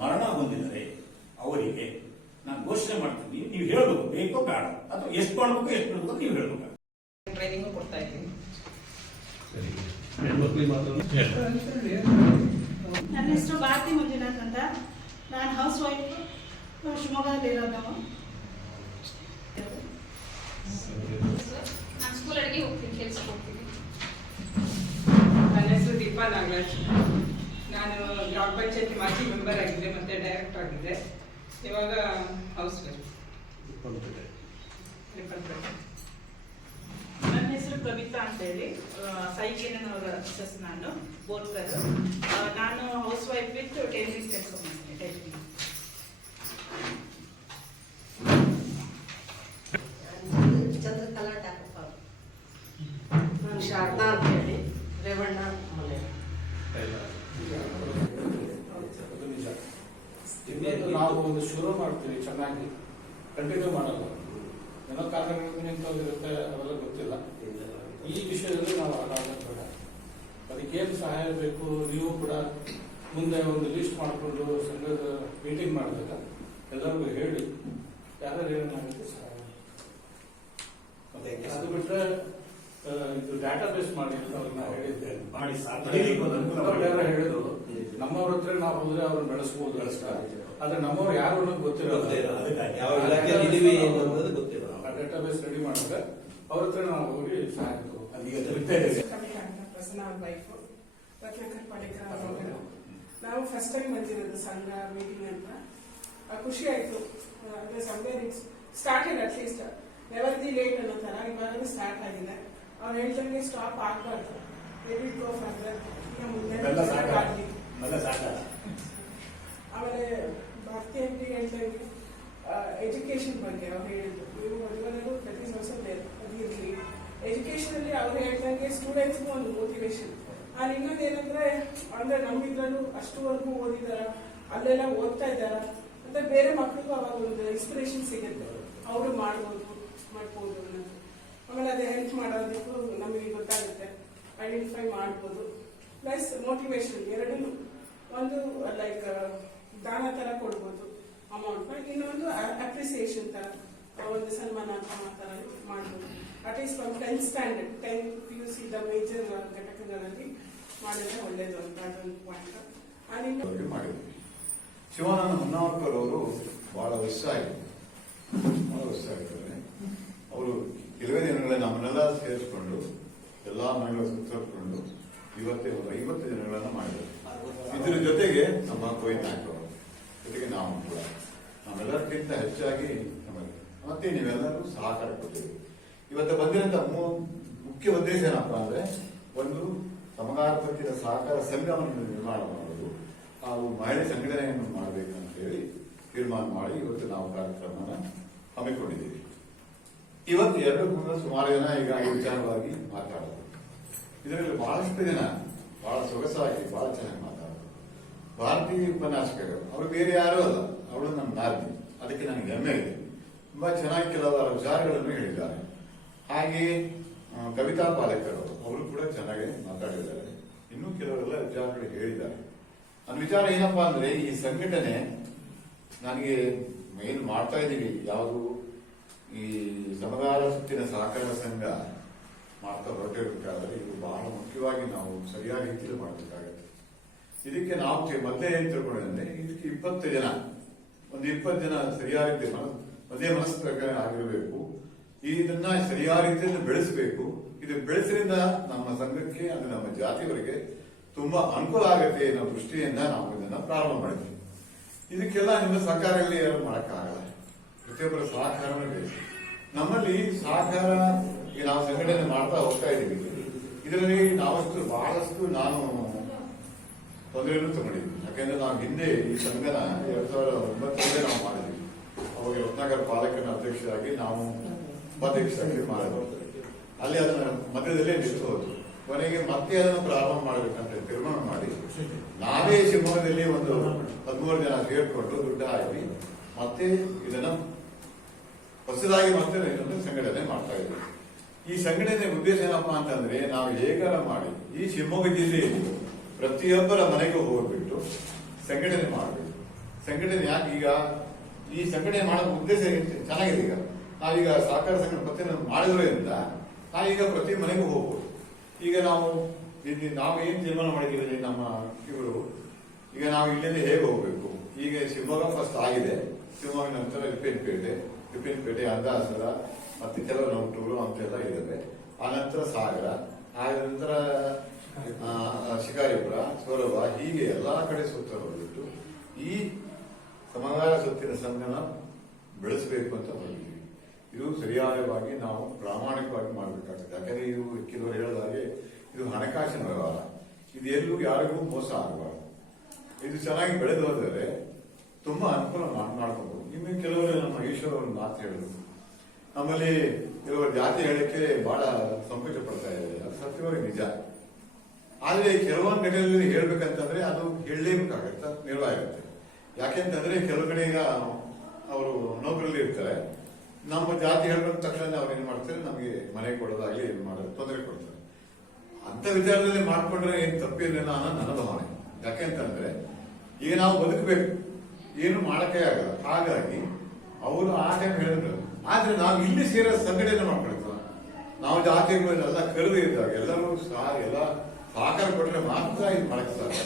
ಮರಣ ಹೊಂದಿದರೆ ಅವರಿಗೆ ನಾನು ಘೋಷಣೆ ಮಾಡ್ತೀನಿ, ನೀವು ಹೇಳಬೇಕು, ಬೇಕೋ ಬೇಡ, ಅಥವಾ ಎಷ್ಟು ಮಾಡಬೇಕು ಎಷ್ಟು ಬಿಡಬೇಕು ಅಂತ ನೀವು ಹೇಳಬೇಕು. ಟ್ರೈನಿಂಗ್ ಕೊಡ್ತಾ ಇದ್ದೀನಿ. ನನ್ನ ಹೆಸರು ಭಾರತಿ ಮಂಜುನಾಥ್ ಅಂತ. ನಾನು ಹೌಸ್ ವೈಫ್, ಶಿವಮೊಗ್ಗದಲ್ಲಿ ಇರೋದು ನಾವು. ನಾನು ಸ್ಕೂಲ್ ಅಡಿಗೆ ಹೋಗ್ತೀನಿ, ಕೆಲ್ಸಕ್ಕೆ ಹೋಗ್ತೀನಿ. ನನ್ನ ಹೆಸರು ದೀಪಾ ನಾಗರಾಜ್. ನಾನು ಗ್ರಾಮ ಪಂಚಾಯತಿ ಮಾಜಿ ಮೆಂಬರ್ ಆಗಿದ್ದೆ ಮತ್ತೆ ಡೈರೆಕ್ಟರ್ ಆಗಿದ್ದೆ. ಇವಾಗ ಹೌಸ್ ವೈಫ್. ನನ್ನ ಹೆಸರು ಕವಿತಾ ಅಂತ ಹೇಳಿ, ಸೈಕೇನವರ ಮಿಸಸ್ ನಾನು, ಬೋರ್ಕರ್. ನಾನು ಹೌಸ್ ವೈಫ್ ವಿತ್ ಟೈಲರಿಂಗ್ ಕೆಲಸ ಮಾಡ್ತೀನಿ, ಟೈಲರಿಂಗ್. ಚಂದ್ರಕಲಾ ಟಾಕಪ್ಪ. ನಾನು ಶಾರದಾ ಅಂತ ಹೇಳಿ, ರೇವಣ್ಣ ಮಲೆ. ನಾವು ಒಂದು ಶುರು ಮಾಡ್ತೀವಿ, ಚೆನ್ನಾಗಿ ಕಂಟಿನ್ಯೂ ಮಾಡಲ್ಲ. ಏನೋ ಕಾರಣಗಳು ನಿಂತೋಗಿರುತ್ತೆ, ಅವೆಲ್ಲ ಗೊತ್ತಿಲ್ಲ. ಈ ವಿಷಯದಲ್ಲಿ ನಾವು ಬೇಡ. ಅದಕ್ಕೇನು ಸಹಾಯ ಬೇಕು, ನೀವು ಕೂಡ ಮುಂದೆ ಒಂದು ಲಿಸ್ಟ್ ಮಾಡಿಕೊಂಡು ಸಂಘದ ಮೀಟಿಂಗ್ ಮಾಡಿದಾಗ ಎಲ್ಲರಿಗೂ ಹೇಳಿ ಯಾರು ಏನಾಗುತ್ತೆ ಸಹಾಯ. ಅದು ಬಿಟ್ರೆ ಇದು ಡಾಟಾ ಬೇಸ್ ಮಾಡಿ ಅಂತ ಅವ್ರಿಗೆ ನಾವು ಹೇಳಿದ್ದೆ. ಹೇಳಿದ್ರು ನಮ್ಮವ್ರ ಹತ್ರ ನಾವು ಹೋದ್ರೆ ಅವ್ರನ್ನ ಬೆಳೆಸಬಹುದು ಅಷ್ಟೇ. ಆದ್ರೆ ನಮ್ಮವ್ರು ಯಾರು ಅನ್ನೋದು ಗೊತ್ತಿರೋದು, ಡಾಟಾ ಬೇಸ್ ರೆಡಿ ಮಾಡಿದ್ರೆ ಅವ್ರ ಹತ್ರ ನಾವು ಹೋಗಿ ಸಹಾಯ ನಾವು ಫಸ್ಟ್ ಟೈಮ್ ಬಂದಿರೋದು ಸಂಘ ಮೀಟಿಂಗ್ ಅಂತ. ಖುಷಿ ಆಯ್ತು. Started at least never the late ಅನ್ನೋ ತರ ಇವಾಗ ಸ್ಟಾರ್ಟ್ ಆಗಿದೆ. ಅವ್ರು ಹೇಳ್ದಂಗೆ ಸ್ಟಾಪ್ ಆಗ್ಬಾರ್ದು, ಲೆಟ್ ಗೋ ಫರ್ದರ್. ಮುಂದೆ ಆಮೇಲೆ ಭಾರತಿ ಅಂತ ಹೇಳ್ದಂಗೆ ಎಜುಕೇಶನ್ ಬಗ್ಗೆ ಅವ್ರು ಹೇಳಿದ್ರು. ನೀವು ಮದುವೆಗೂ ಪ್ರತಿ ವರ್ಷ ಅದಿರಲಿ. ಎಜುಕೇಶನ್ ಅಲ್ಲಿ ಅವ್ರು ಹೇಳ್ದಂಗೆ ಸ್ಟೂಡೆಂಟ್ಸ್ಗೂ ಒಂದು ಮೋಟಿವೇಶನ್. ಆದ್ರೆ ಇನ್ನೊಂದೇನಂದ್ರೆ ಅಂದ್ರೆ ನಮ್ಮಿದ್ರಲ್ಲೂ ಅಷ್ಟುವರೆಗೂ ಓದಿದಾರ, ಅಲ್ಲೆಲ್ಲ ಓದ್ತಾ ಇದ್ದಾರ ಅಂತ ಬೇರೆ ಮಕ್ಕಳಿಗೂ ಅವಾಗ ಒಂದು ಇನ್ಸ್ಪಿರೇಷನ್ ಸಿಗುತ್ತೆ. ಅವರು ಮಾಡ್ಬೋದು ಅನ್ನೋದು. ಆಮೇಲೆ ಅದೇ ಹೆಲ್ಪ್ ಮಾಡೋದಕ್ಕೂ ನಮಗೆ ಗೊತ್ತಾಗುತ್ತೆ, ಐಡೆಂಟಿಫೈ ಮಾಡ್ಬೋದು. ಪ್ಲಸ್ ಮೋಟಿವೇಶನ್ ಎರಡೂ. ಒಂದು ಲೈಕ್ ದಾನ ತರ ಕೊಡ್ಬೋದು ಅಮೌಂಟ್, ಇನ್ನೊಂದು ಅಪ್ರಿಸಿಯೇಷನ್ ತರ ಒಂದು ಸನ್ಮಾನ ಅಂತ ತರ ಮಾಡ್ಬೋದು. At least from 10th standard 10 PUC major ಘಟಕಗಳಲ್ಲಿ ಮಾಡಿದ್ರೆ ಒಳ್ಳೇದು ಅಂತ ಅದೊಂದು ಪಾಯಿಂಟ್ ಮಾಡಿದ್ವಿ. ಶಿವಾನಂದ ಹೊನ್ನಾವರ್ಕರ್ ಅವರು ಬಹಳ ವರ್ಷ ಆಗಿದ್ದಾರೆ. ಅವರು ಕೆಲವೇ ದಿನಗಳಲ್ಲಿ ನಮ್ಮನ್ನೆಲ್ಲ ಸೇರಿಸಿಕೊಂಡು ಎಲ್ಲಾ ಮನೆಗಳ ಸುತ್ತಕೊಂಡು ಇವತ್ತೇ ಒಂದು 50 ದಿನಗಳನ್ನು ಮಾಡಿದ್ದಾರೆ. ಇದ್ರ ಜೊತೆಗೆ ನಮ್ಮ ಕೊಯ್ನಾಯಕ್ ಅವರು ಜೊತೆಗೆ ನಾವು ಕೂಡ ನಮ್ಮೆಲ್ಲರಿಗಿಂತ ಹೆಚ್ಚಾಗಿ ನಮಗೆ ಮತ್ತೆ ನೀವೆಲ್ಲರೂ ಸಹಕಾರ ಕೊಟ್ಟಿದ್ದೀವಿ. ಇವತ್ತು ಬಂದಿರಂತ ಮುಖ್ಯ ಉದ್ದೇಶ ಏನಪ್ಪಾ ಅಂದ್ರೆ, ಒಂದು ಸಮಗಾರ ಪತ್ತಿನ ಸಹಕಾರ ಸಂಘವನ್ನು ನಿರ್ಮಾಣ ಮಾಡೋದು, ಹಾಗೂ ಮಹಿಳೆ ಸಂಘಟನೆಯನ್ನು ಮಾಡಬೇಕಂತ ಹೇಳಿ ತೀರ್ಮಾನ ಮಾಡಿ ಇವತ್ತು ನಾವು ಕಾರ್ಯಕ್ರಮನ ಹಮ್ಮಿಕೊಂಡಿದ್ದೀವಿ. ಇವತ್ತು 2 ಸುಮಾರು ಜನ ಈಗ ಈ ವಿಚಾರವಾಗಿ ಮಾತಾಡೋದು. ಇದರಲ್ಲಿ ಬಹಳಷ್ಟು ಜನ ಬಹಳ ಸೊಗಸಾಗಿ ಬಹಳ ಚೆನ್ನಾಗಿ ಮಾತಾಡೋದು. ಭಾರತೀಯ ಉಪನ್ಯಾಸಕರು ಅವರು ಬೇರೆ ಯಾರೂ ಅಲ್ಲ, ಅವಳು ನಮ್ಮ ನಾರ್ತಿ. ಅದಕ್ಕೆ ನನಗೆ ಹೆಮ್ಮೆ ಇದೆ. ತುಂಬಾ ಚೆನ್ನಾಗಿ ಕೆಲವಾರು ವಿಚಾರಗಳನ್ನು ಹೇಳಿದ್ದಾರೆ. ಹಾಗೆ ಕವಿತಾ ಪಾಲೇಕರ್ ಅವರು ಕೂಡ ಚೆನ್ನಾಗಿ ಮಾತಾಡಿದ್ದಾರೆ. ಇನ್ನೂ ಕೆಲವರೆಲ್ಲ ವಿಚಾರಗಳು ಹೇಳಿದ್ದಾರೆ. ನನ್ನ ವಿಚಾರ ಏನಪ್ಪಾ ಅಂದ್ರೆ, ಈ ಸಂಘಟನೆ ನನಗೆ ಏನು ಮಾಡ್ತಾ ಇದ್ದೀವಿ, ಯಾವುದು ಈ ಸಮಗಾರ ಸುತ್ತಿನ ಸಹಕಾರ ಸಂಘ ಮಾಡ್ತಾ ಹೊರಟಿರಬೇಕಾದ್ರೆ ಇದು ಬಹಳ ಮುಖ್ಯವಾಗಿ ನಾವು ಸರಿಯಾದ ರೀತಿಯಲ್ಲಿ ಮಾಡಬೇಕಾಗುತ್ತೆ. ಇದಕ್ಕೆ ನಾವು ಮೊದಲೇ ಏನ್ ತಿಳ್ಕೊಂಡಿದ್ರೆ, ಇದಕ್ಕೆ 20 ಜನ, ಒಂದು 20 ಜನ ಸರಿಯಾದ ಮಧ್ಯೆ ಮನಸ್ಸು ಆಗಿರಬೇಕು. ಇದನ್ನ ಸರಿಯಾದ ರೀತಿಯಲ್ಲಿ ಬೆಳೆಸಬೇಕು. ಇದು ಬೆಳೆಸರಿಂದ ನಮ್ಮ ಸಂಘಕ್ಕೆ, ಅಂದ್ರೆ ನಮ್ಮ ಜಾತಿಯವರಿಗೆ ತುಂಬಾ ಅನುಕೂಲ ಆಗುತ್ತೆ ಅನ್ನೋ ದೃಷ್ಟಿಯಿಂದ ನಾವು ಇದನ್ನ ಪ್ರಾರಂಭ ಮಾಡಿದ್ವಿ. ಇದಕ್ಕೆಲ್ಲ ನಿಮ್ಮ ಸಹಕಾರದಲ್ಲಿ ಏನು ಮಾಡಕ್ಕಾಗಲ್ಲ, ಪ್ರತಿಯೊಬ್ಬರ ಸಹಕಾರವೇ ಬೇಕು. ನಮ್ಮಲ್ಲಿ ಸಹಕಾರ ನಾವು ಸಂಘಟನೆ ಮಾಡ್ತಾ ಹೋಗ್ತಾ ಇದ್ದೀವಿ. ಇದರಲ್ಲಿ ಬಹಳಷ್ಟು ನಾನು ತೊಂದರೆಯನ್ನು ತಗೊಂಡಿದ್ವಿ. ಯಾಕೆಂದ್ರೆ ನಾವು ಹಿಂದೆ ಈ ಸಂಘನ 2009 ನಾವು ಮಾಡಿದ್ವಿ. ಅವಾಗ ರತ್ನಾಕರ್ ಪಾಲಕನ ಅಧ್ಯಕ್ಷರಾಗಿ ನಾವು ಉಪಾಧ್ಯಕ್ಷರಾಗಿ ಮಾಡಿದ್ವಿ. ಅಲ್ಲಿ ಅದನ್ನ ಮಧ್ಯದಲ್ಲೇ ನಿಂತು ಹೋದ್ರು. ಕೊನೆಗೆ ಮತ್ತೆ ಅದನ್ನು ಪ್ರಾರಂಭ ಮಾಡಬೇಕಂತ ತೀರ್ಮಾನ ಮಾಡಿ ನಾವೇ ಶಿವಮೊಗ್ಗದಲ್ಲಿ ಒಂದು 13 ಜನ ಸೇರ್ಕೊಂಡು ದುಡ್ಡು ಹಾಕಿ ಮತ್ತೆ ಇದನ್ನ ಹೊಸದಾಗಿ ಮತ್ತೆ ಇನ್ನೊಂದು ಸಂಘಟನೆ ಮಾಡ್ತಾ ಇದ್ದೀವಿ. ಈ ಸಂಘಟನೆ ಉದ್ದೇಶ ಏನಪ್ಪಾ ಅಂತಂದ್ರೆ, ನಾವು ಹೇಗಾರ ಮಾಡಿ ಈ ಶಿವಮೊಗ್ಗ ಜಿಲ್ಲೆಯಲ್ಲಿ ಪ್ರತಿಯೊಬ್ಬರ ಮನೆಗೂ ಹೋಗ್ಬಿಟ್ಟು ಸಂಘಟನೆ ಮಾಡಬೇಕು. ಸಂಘಟನೆ ಯಾಕೆ ಈಗ ಈ ಸಂಘಟನೆ ಮಾಡೋ ಉದ್ದೇಶ ಚೆನ್ನಾಗಿದೆ. ಈಗ ನಾವೀಗ ಸಹಕಾರ ಸಂಘಟನೆ ಪ್ರತಿ ಮಾಡಿದ್ರಿಂದ ನಾವೀಗ ಪ್ರತಿ ಮನೆಗೂ ಹೋಗ್ಬೋದು. ಈಗ ನಾವು ಏನ್ ತೀರ್ಮಾನ ಮಾಡಿದ್ದೀವಿ ನಮ್ಮ ಇವರು, ಈಗ ನಾವು ಇಲ್ಲಿಂದ ಹೇಗೆ ಹೋಗ್ಬೇಕು. ಈಗ ಶಿವಮೊಗ್ಗ ಫಸ್ಟ್ ಆಗಿದೆ, ಶಿವಮೊಗ್ಗ ನಂತರ ರಿಪ್ಪನ್ಪೇಟೆ, ಅಂದಾಸರ, ಮತ್ತೆ ಕೆಲವು ನೌಟೂರು ಅಂತೆಲ್ಲ ಇದ್ದಾವೆ. ಆ ನಂತರ ಸಾಗರ, ಆ ನಂತರ ಶಿಕಾರಿಪುರ, ಸೊರಬ, ಹೀಗೆ ಎಲ್ಲಾ ಕಡೆ ಸುತ್ತ ಹೋಗ್ಬಿಟ್ಟು ಈ ಸಮಗಾರ ಸುತ್ತಿನ ಸಂಘನ ಬೆಳೆಸಬೇಕು ಅಂತ ಹೊರಟಿದ್ವಿ. ಇದು ಸರಿಯಾದವಾಗಿ ನಾವು ಪ್ರಾಮಾಣಿಕವಾಗಿ ಮಾಡಬೇಕಾಗ್ತದೆ. ಯಾಕಂದ್ರೆ ಇದು ಕೆಲವರು ಹೇಳಿದ ಹಾಗೆ ಇದು ಹಣಕಾಸಿನ ವ್ಯವಹಾರ, ಇದು ಎಲ್ಲೂ ಯಾರಿಗೂ ಮೋಸ ಆಗಬಾರ್ದು. ಇದು ಚೆನ್ನಾಗಿ ಬೆಳೆದು ಹೋದರೆ ತುಂಬಾ ಅನುಕೂಲ ಮಾಡ್ಕೋಬಹುದು. ಇನ್ನು ಕೆಲವರು ನಮ್ಮ ಈಶ್ವರ ಅವರು ಮಾತು ಹೇಳಿದ್ರು, ನಮ್ಮಲ್ಲಿ ಕೆಲವರು ಜಾತಿ ಹೇಳಕ್ಕೆ ಬಹಳ ಸಂಕೋಚ ಪಡ್ತಾ ಇದ್ದಾರೆ. ಅದು ಸತ್ಯವಾಗಿ ನಿಜ. ಆದ್ರೆ ಕೆಲವೊಂದು ಘಟನೆಯಲ್ಲಿ ಹೇಳ್ಬೇಕಂತಂದ್ರೆ ಅದು ಹೇಳಲೇಬೇಕಾಗತ್ತೆ, ನಿರ್ವಾಗುತ್ತೆ. ಯಾಕೆಂತಂದ್ರೆ ಕೆಲವು ಕಡೆ ಈಗ ಅವರು ನೌಕರಲ್ಲಿ ಇರ್ತಾರೆ, ನಮ್ಮ ಜಾತಿ ಹೇಳ್ಬೇಕ ತಕ್ಷಣ ಅವ್ರು ಏನ್ ಮಾಡ್ತಾರೆ, ನಮಗೆ ಮನೆ ಕೊಡೋದಾಗ್ಲಿ ಏನ್ ಮಾಡೋದು ತೊಂದರೆ ಕೊಡ್ತಾರೆ. ಅಂತ ವಿಚಾರದಲ್ಲಿ ಮಾಡ್ಕೊಂಡ್ರೆ ಏನ್ ತಪ್ಪಿರಲಿಲ್ಲ ಅನ್ನೋ ನನ್ನ ಭಾವನೆ. ಯಾಕೆಂತಂದ್ರೆ ಈಗ ನಾವು ಬದುಕಬೇಕು, ಏನು ಮಾಡಕ್ಕೆ ಆಗಲ್ಲ. ಹಾಗಾಗಿ ಅವರು ಆ ಟೈಮ್ ಹೇಳಿದ್ರು. ಆದ್ರೆ ನಾವು ಇಲ್ಲಿ ಸೇರೋ ಸಂಘಟನೆ ಮಾಡ್ಕೊಳ್ತೀವಿ. ನಾವು ಜಾತಿಗಳನ್ನೆಲ್ಲ ಕರೆದು ಇದ್ದಾಗ ಎಲ್ಲರೂ ಸಹ ಎಲ್ಲ ಸಹಕಾರ ಕೊಟ್ರೆ ಮಾತ್ರ ಇದು ಮಾಡಕ್ಕೆ ಸಾಧ್ಯ.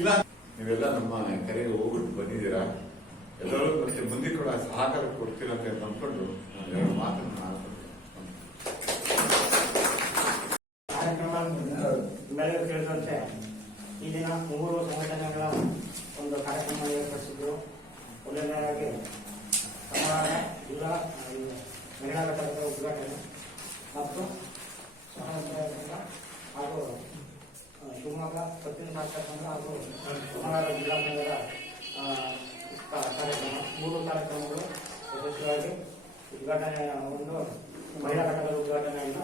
ಇಲ್ಲ ನೀವೆಲ್ಲ ನಮ್ಮ ಕರೆಗೆ ಹೋಗ್ಬಿಟ್ಟು ಬಂದಿದ್ದೀರಾ, ಎಲ್ಲರೂ ಮತ್ತೆ ಮುಂದೆ ಕೂಡ ಸಹಕಾರ ಕೊಡ್ತೀರಾ ಅಂತ ಅಂದ್ಕೊಂಡು ಎರಡು ಮಾತನ್ನು ಕಾರ್ಯಕ್ರಮ ಬೆಳಗ್ಗೆ ತಿಳಿದಂತೆ ಈ ದಿನ 3 ಸಂಘಟನೆಗಳ ಒಂದು ಕಾರ್ಯಕ್ರಮ ಏರ್ಪಡಿಸಿದ್ದು. ಮೊದಲನೇದಾಗಿ ಸಮಾನ ಜಿಲ್ಲಾ ಮಹಿಳಾ ಘಟಕದ ಉದ್ಘಾಟನೆ ಮತ್ತು ಹಾಗೂ ಶಿವಮೊಗ್ಗ ಪತ್ತಿನ ಸಹಕಾರ ಸಂಘ ಹಾಗೂ ಸಮಾನ ಜಿಲ್ಲಾ ಸಂಘದ ಕಾರ್ಯಕ್ರಮ, 3 ಕಾರ್ಯಕ್ರಮಗಳು ಯಶಸ್ವಿಯಾಗಿ ಉದ್ಘಾಟನೆ. ಒಂದು ಮಹಿಳಾ ಘಟಕದ ಉದ್ಘಾಟನೆಯನ್ನು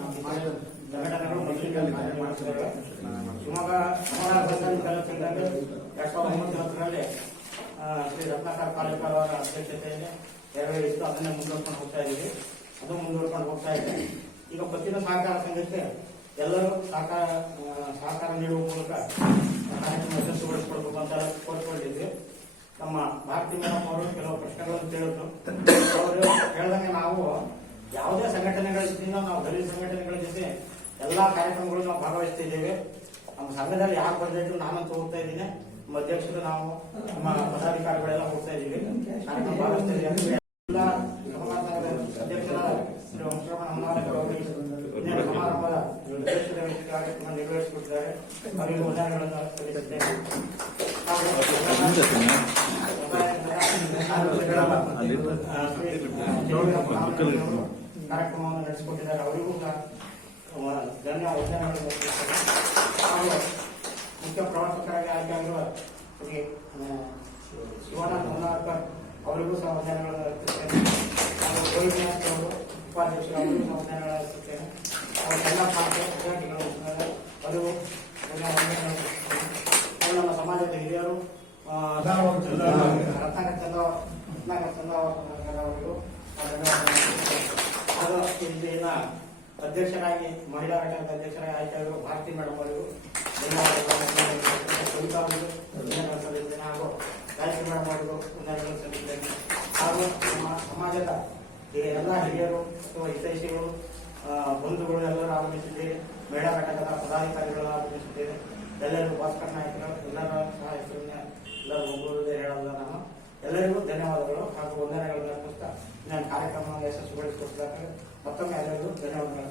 ಸಂಘಟನೆಗಳು ಮಾಡುತ್ತಿದ್ದಾರೆ. ಶಿವಮೊಗ್ಗ ಸಮಾನ ಸರ್ಕಾರಿ ಕಲಾ ಸಂಘದಲ್ಲಿ 2009 ಶ್ರೀ ರತ್ನಾಕರ್ ಪಾಲೇಕರ್ ಅವರ ಅಧ್ಯಕ್ಷತೆಯಲ್ಲಿ ನೆರವೇರಿಸಿದ್ದು ಅದನ್ನೇ ಮುಂದುವರ್ಕೊಂಡು ಹೋಗ್ತಾ ಇದ್ದೀವಿ. ಅದು ಮುಂದುವರ್ಕೊಂಡು ಹೋಗ್ತಾ ಇದೆ. ಈಗ ಪತ್ತಿನ ಸಹಕಾರ ಸಂಘಕ್ಕೆ ಎಲ್ಲರೂ ಸಹಕಾರ ನೀಡುವ ಮೂಲಕ ಕಾರ್ಯಕ್ರಮ ಯಶಸ್ವಿಗೊಳಿಸಿಕೊಳ್ಬೇಕು ಅಂತ ಕೋರಿಕೊಂಡಿದ್ವಿ. ನಮ್ಮ ಭಾರತಿ ಮೇಡಮ್ ಅವರು ಕೆಲವು ಪ್ರಶ್ನೆಗಳನ್ನು ಕೇಳಿದ್ರು. ಅವರು ಹೇಳಿದಂಗೆ ನಾವು ಯಾವುದೇ ಸಂಘಟನೆಗಳಿಂದ ನಾವು ದಲಿತ ಸಂಘಟನೆಗಳ ಜೊತೆ ಎಲ್ಲಾ ಕಾರ್ಯಕ್ರಮಗಳು ನಾವು ಭಾಗವಹಿಸ್ತಿದ್ದೇವೆ. ನಮ್ಮ ಸಂಘದಲ್ಲಿ ಯಾರು ಬಂದಿದ್ರು ನಾನಂತೂ ಹೋಗ್ತಾ ಇದ್ದೀನಿ, ನಮ್ಮ ಅಧ್ಯಕ್ಷರು, ನಾವು ನಮ್ಮ ಪದಾಧಿಕಾರಿಗಳೆಲ್ಲ ಹೋಗ್ತಾ ಇದ್ದೀವಿ, ಕಾರ್ಯಕ್ರಮ ಭಾಗವಹಿಸ್ತಿದ್ದೀವಿ. ಎಲ್ಲ ಅಧ್ಯಕ್ಷರ ಶ್ರೀ ವಂಶರಮಣ ಅಮ್ಮಾನಗರ್ ಅವರಿಗೆ ಸಮಾರಂಭದ ಕಾರ್ಯಕ್ರಮ ನಿರ್ವಹಿಸಿಕೊಟ್ಟಿದ್ದಾರೆ. ಅವರಿಗೆ ವಂದನೆಗಳನ್ನು ಸಲ್ಲಿಸುತ್ತೇನೆ. ಕಾರ್ಯಕ್ರಮವನ್ನು ನಡೆಸಿಕೊಟ್ಟಿದ್ದಾರೆ. ಅವರಿಗೂ ಧನ್ಯವಾದಗಳು. ಹಾಗೂ ಮುಖ್ಯ ಪ್ರವಾಸಕರಾಗಿ ಆಯ್ಕೆಯಾಗಿರುವ ಶ್ರೀ ಶಿವಾನಂದ ಹೊನ್ನಾರ್ಕರ್ ಅವರಿಗೂ ಸಹ ವಂದನೆಗಳನ್ನು ಅರ್ಪಿಸುತ್ತೇನೆ. ಹಾಗೂ ಗೋವಿಂದನಾಥ್ ಅವರು ಉಪಾಧ್ಯಕ್ಷರು, ಅವರಿಗೂ ಸಹ ವಂದನೆಗಳನ್ನು ಅರ್ಪಿಸುತ್ತೇನೆ. ಅವರು ಎಲ್ಲ ಪಾರ್ಟಿಯ ವಿದ್ಯಾರ್ಥಿಗಳು ಅವರಿಗೂ ವಂದನೆಗಳನ್ನು ಅರ್ಪಿಸುತ್ತೇನೆ. ಅವರು ನಮ್ಮ ಸಮಾಜದ ಹಿರಿಯರು, ರತ್ನಾಕರ್ ಚಂದ್ರ ಅವರಿಗೂ ಹಾಗೂ ಇಲ್ಲಿನ ಅಧ್ಯಕ್ಷರಾಗಿ ಮಹಿಳಾ ಘಟಕದ ಅಧ್ಯಕ್ಷರಾಗಿ ಆಯ್ಕೆಯಾಗಿರುವ ಭಾರತಿ ಮೇಡಮ್ ಅವರಿಗೂ ಕವಿತಾ ಅವರಿಗೂ ವಂದನೆಗಳನ್ನು ಸಲ್ಲಿಸುತ್ತೇನೆ. ಹಾಗೂ ಗಾಯತ್ರಿ ಮೇಡಮ್ ಅವರಿಗೂ ವಂದನೆಗಳನ್ನು ಸಲ್ಲಿಸುತ್ತೇನೆ. ಹಾಗೂ ನಮ್ಮ ಸಮಾಜದ ಎಲ್ಲ ಹಿರಿಯರು ಅಥವಾ ಹಿತೈಷಿಗಳು, ಬಂಧುಗಳು ಎಲ್ಲರೂ ಆಗಮಿಸಿದ್ದೇವೆ. ಮಹಿಳಾ ಘಟಕದ ಪದಾಧಿಕಾರಿಗಳು ಆಗಮಿಸಿದ್ದೇವೆ. ಎಲ್ಲರಿಗೂ ಭಾಸ್ಕರ್ ನಾಯಕರು ಎಲ್ಲರ ಸಹ ಹೆಸರನ್ನ ಎಲ್ಲರೂ ಒಬ್ಬರದೇ ಹೇಳಲ್ಲ. ನಾನು ಎಲ್ಲರಿಗೂ ಧನ್ಯವಾದಗಳು ಹಾಗೂ ವಂದನೆಗಳನ್ನು ಅರ್ಪಿಸ್ತಾ ನಾನು ಕಾರ್ಯಕ್ರಮವನ್ನು ಯಶಸ್ವಿಗೊಳಿಸಿಕೊಟ್ಟಿದ್ದಾರೆ. ಮತ್ತೊಮ್ಮೆ ಎಲ್ಲರಿಗೂ ಧನ್ಯವಾದಗಳು.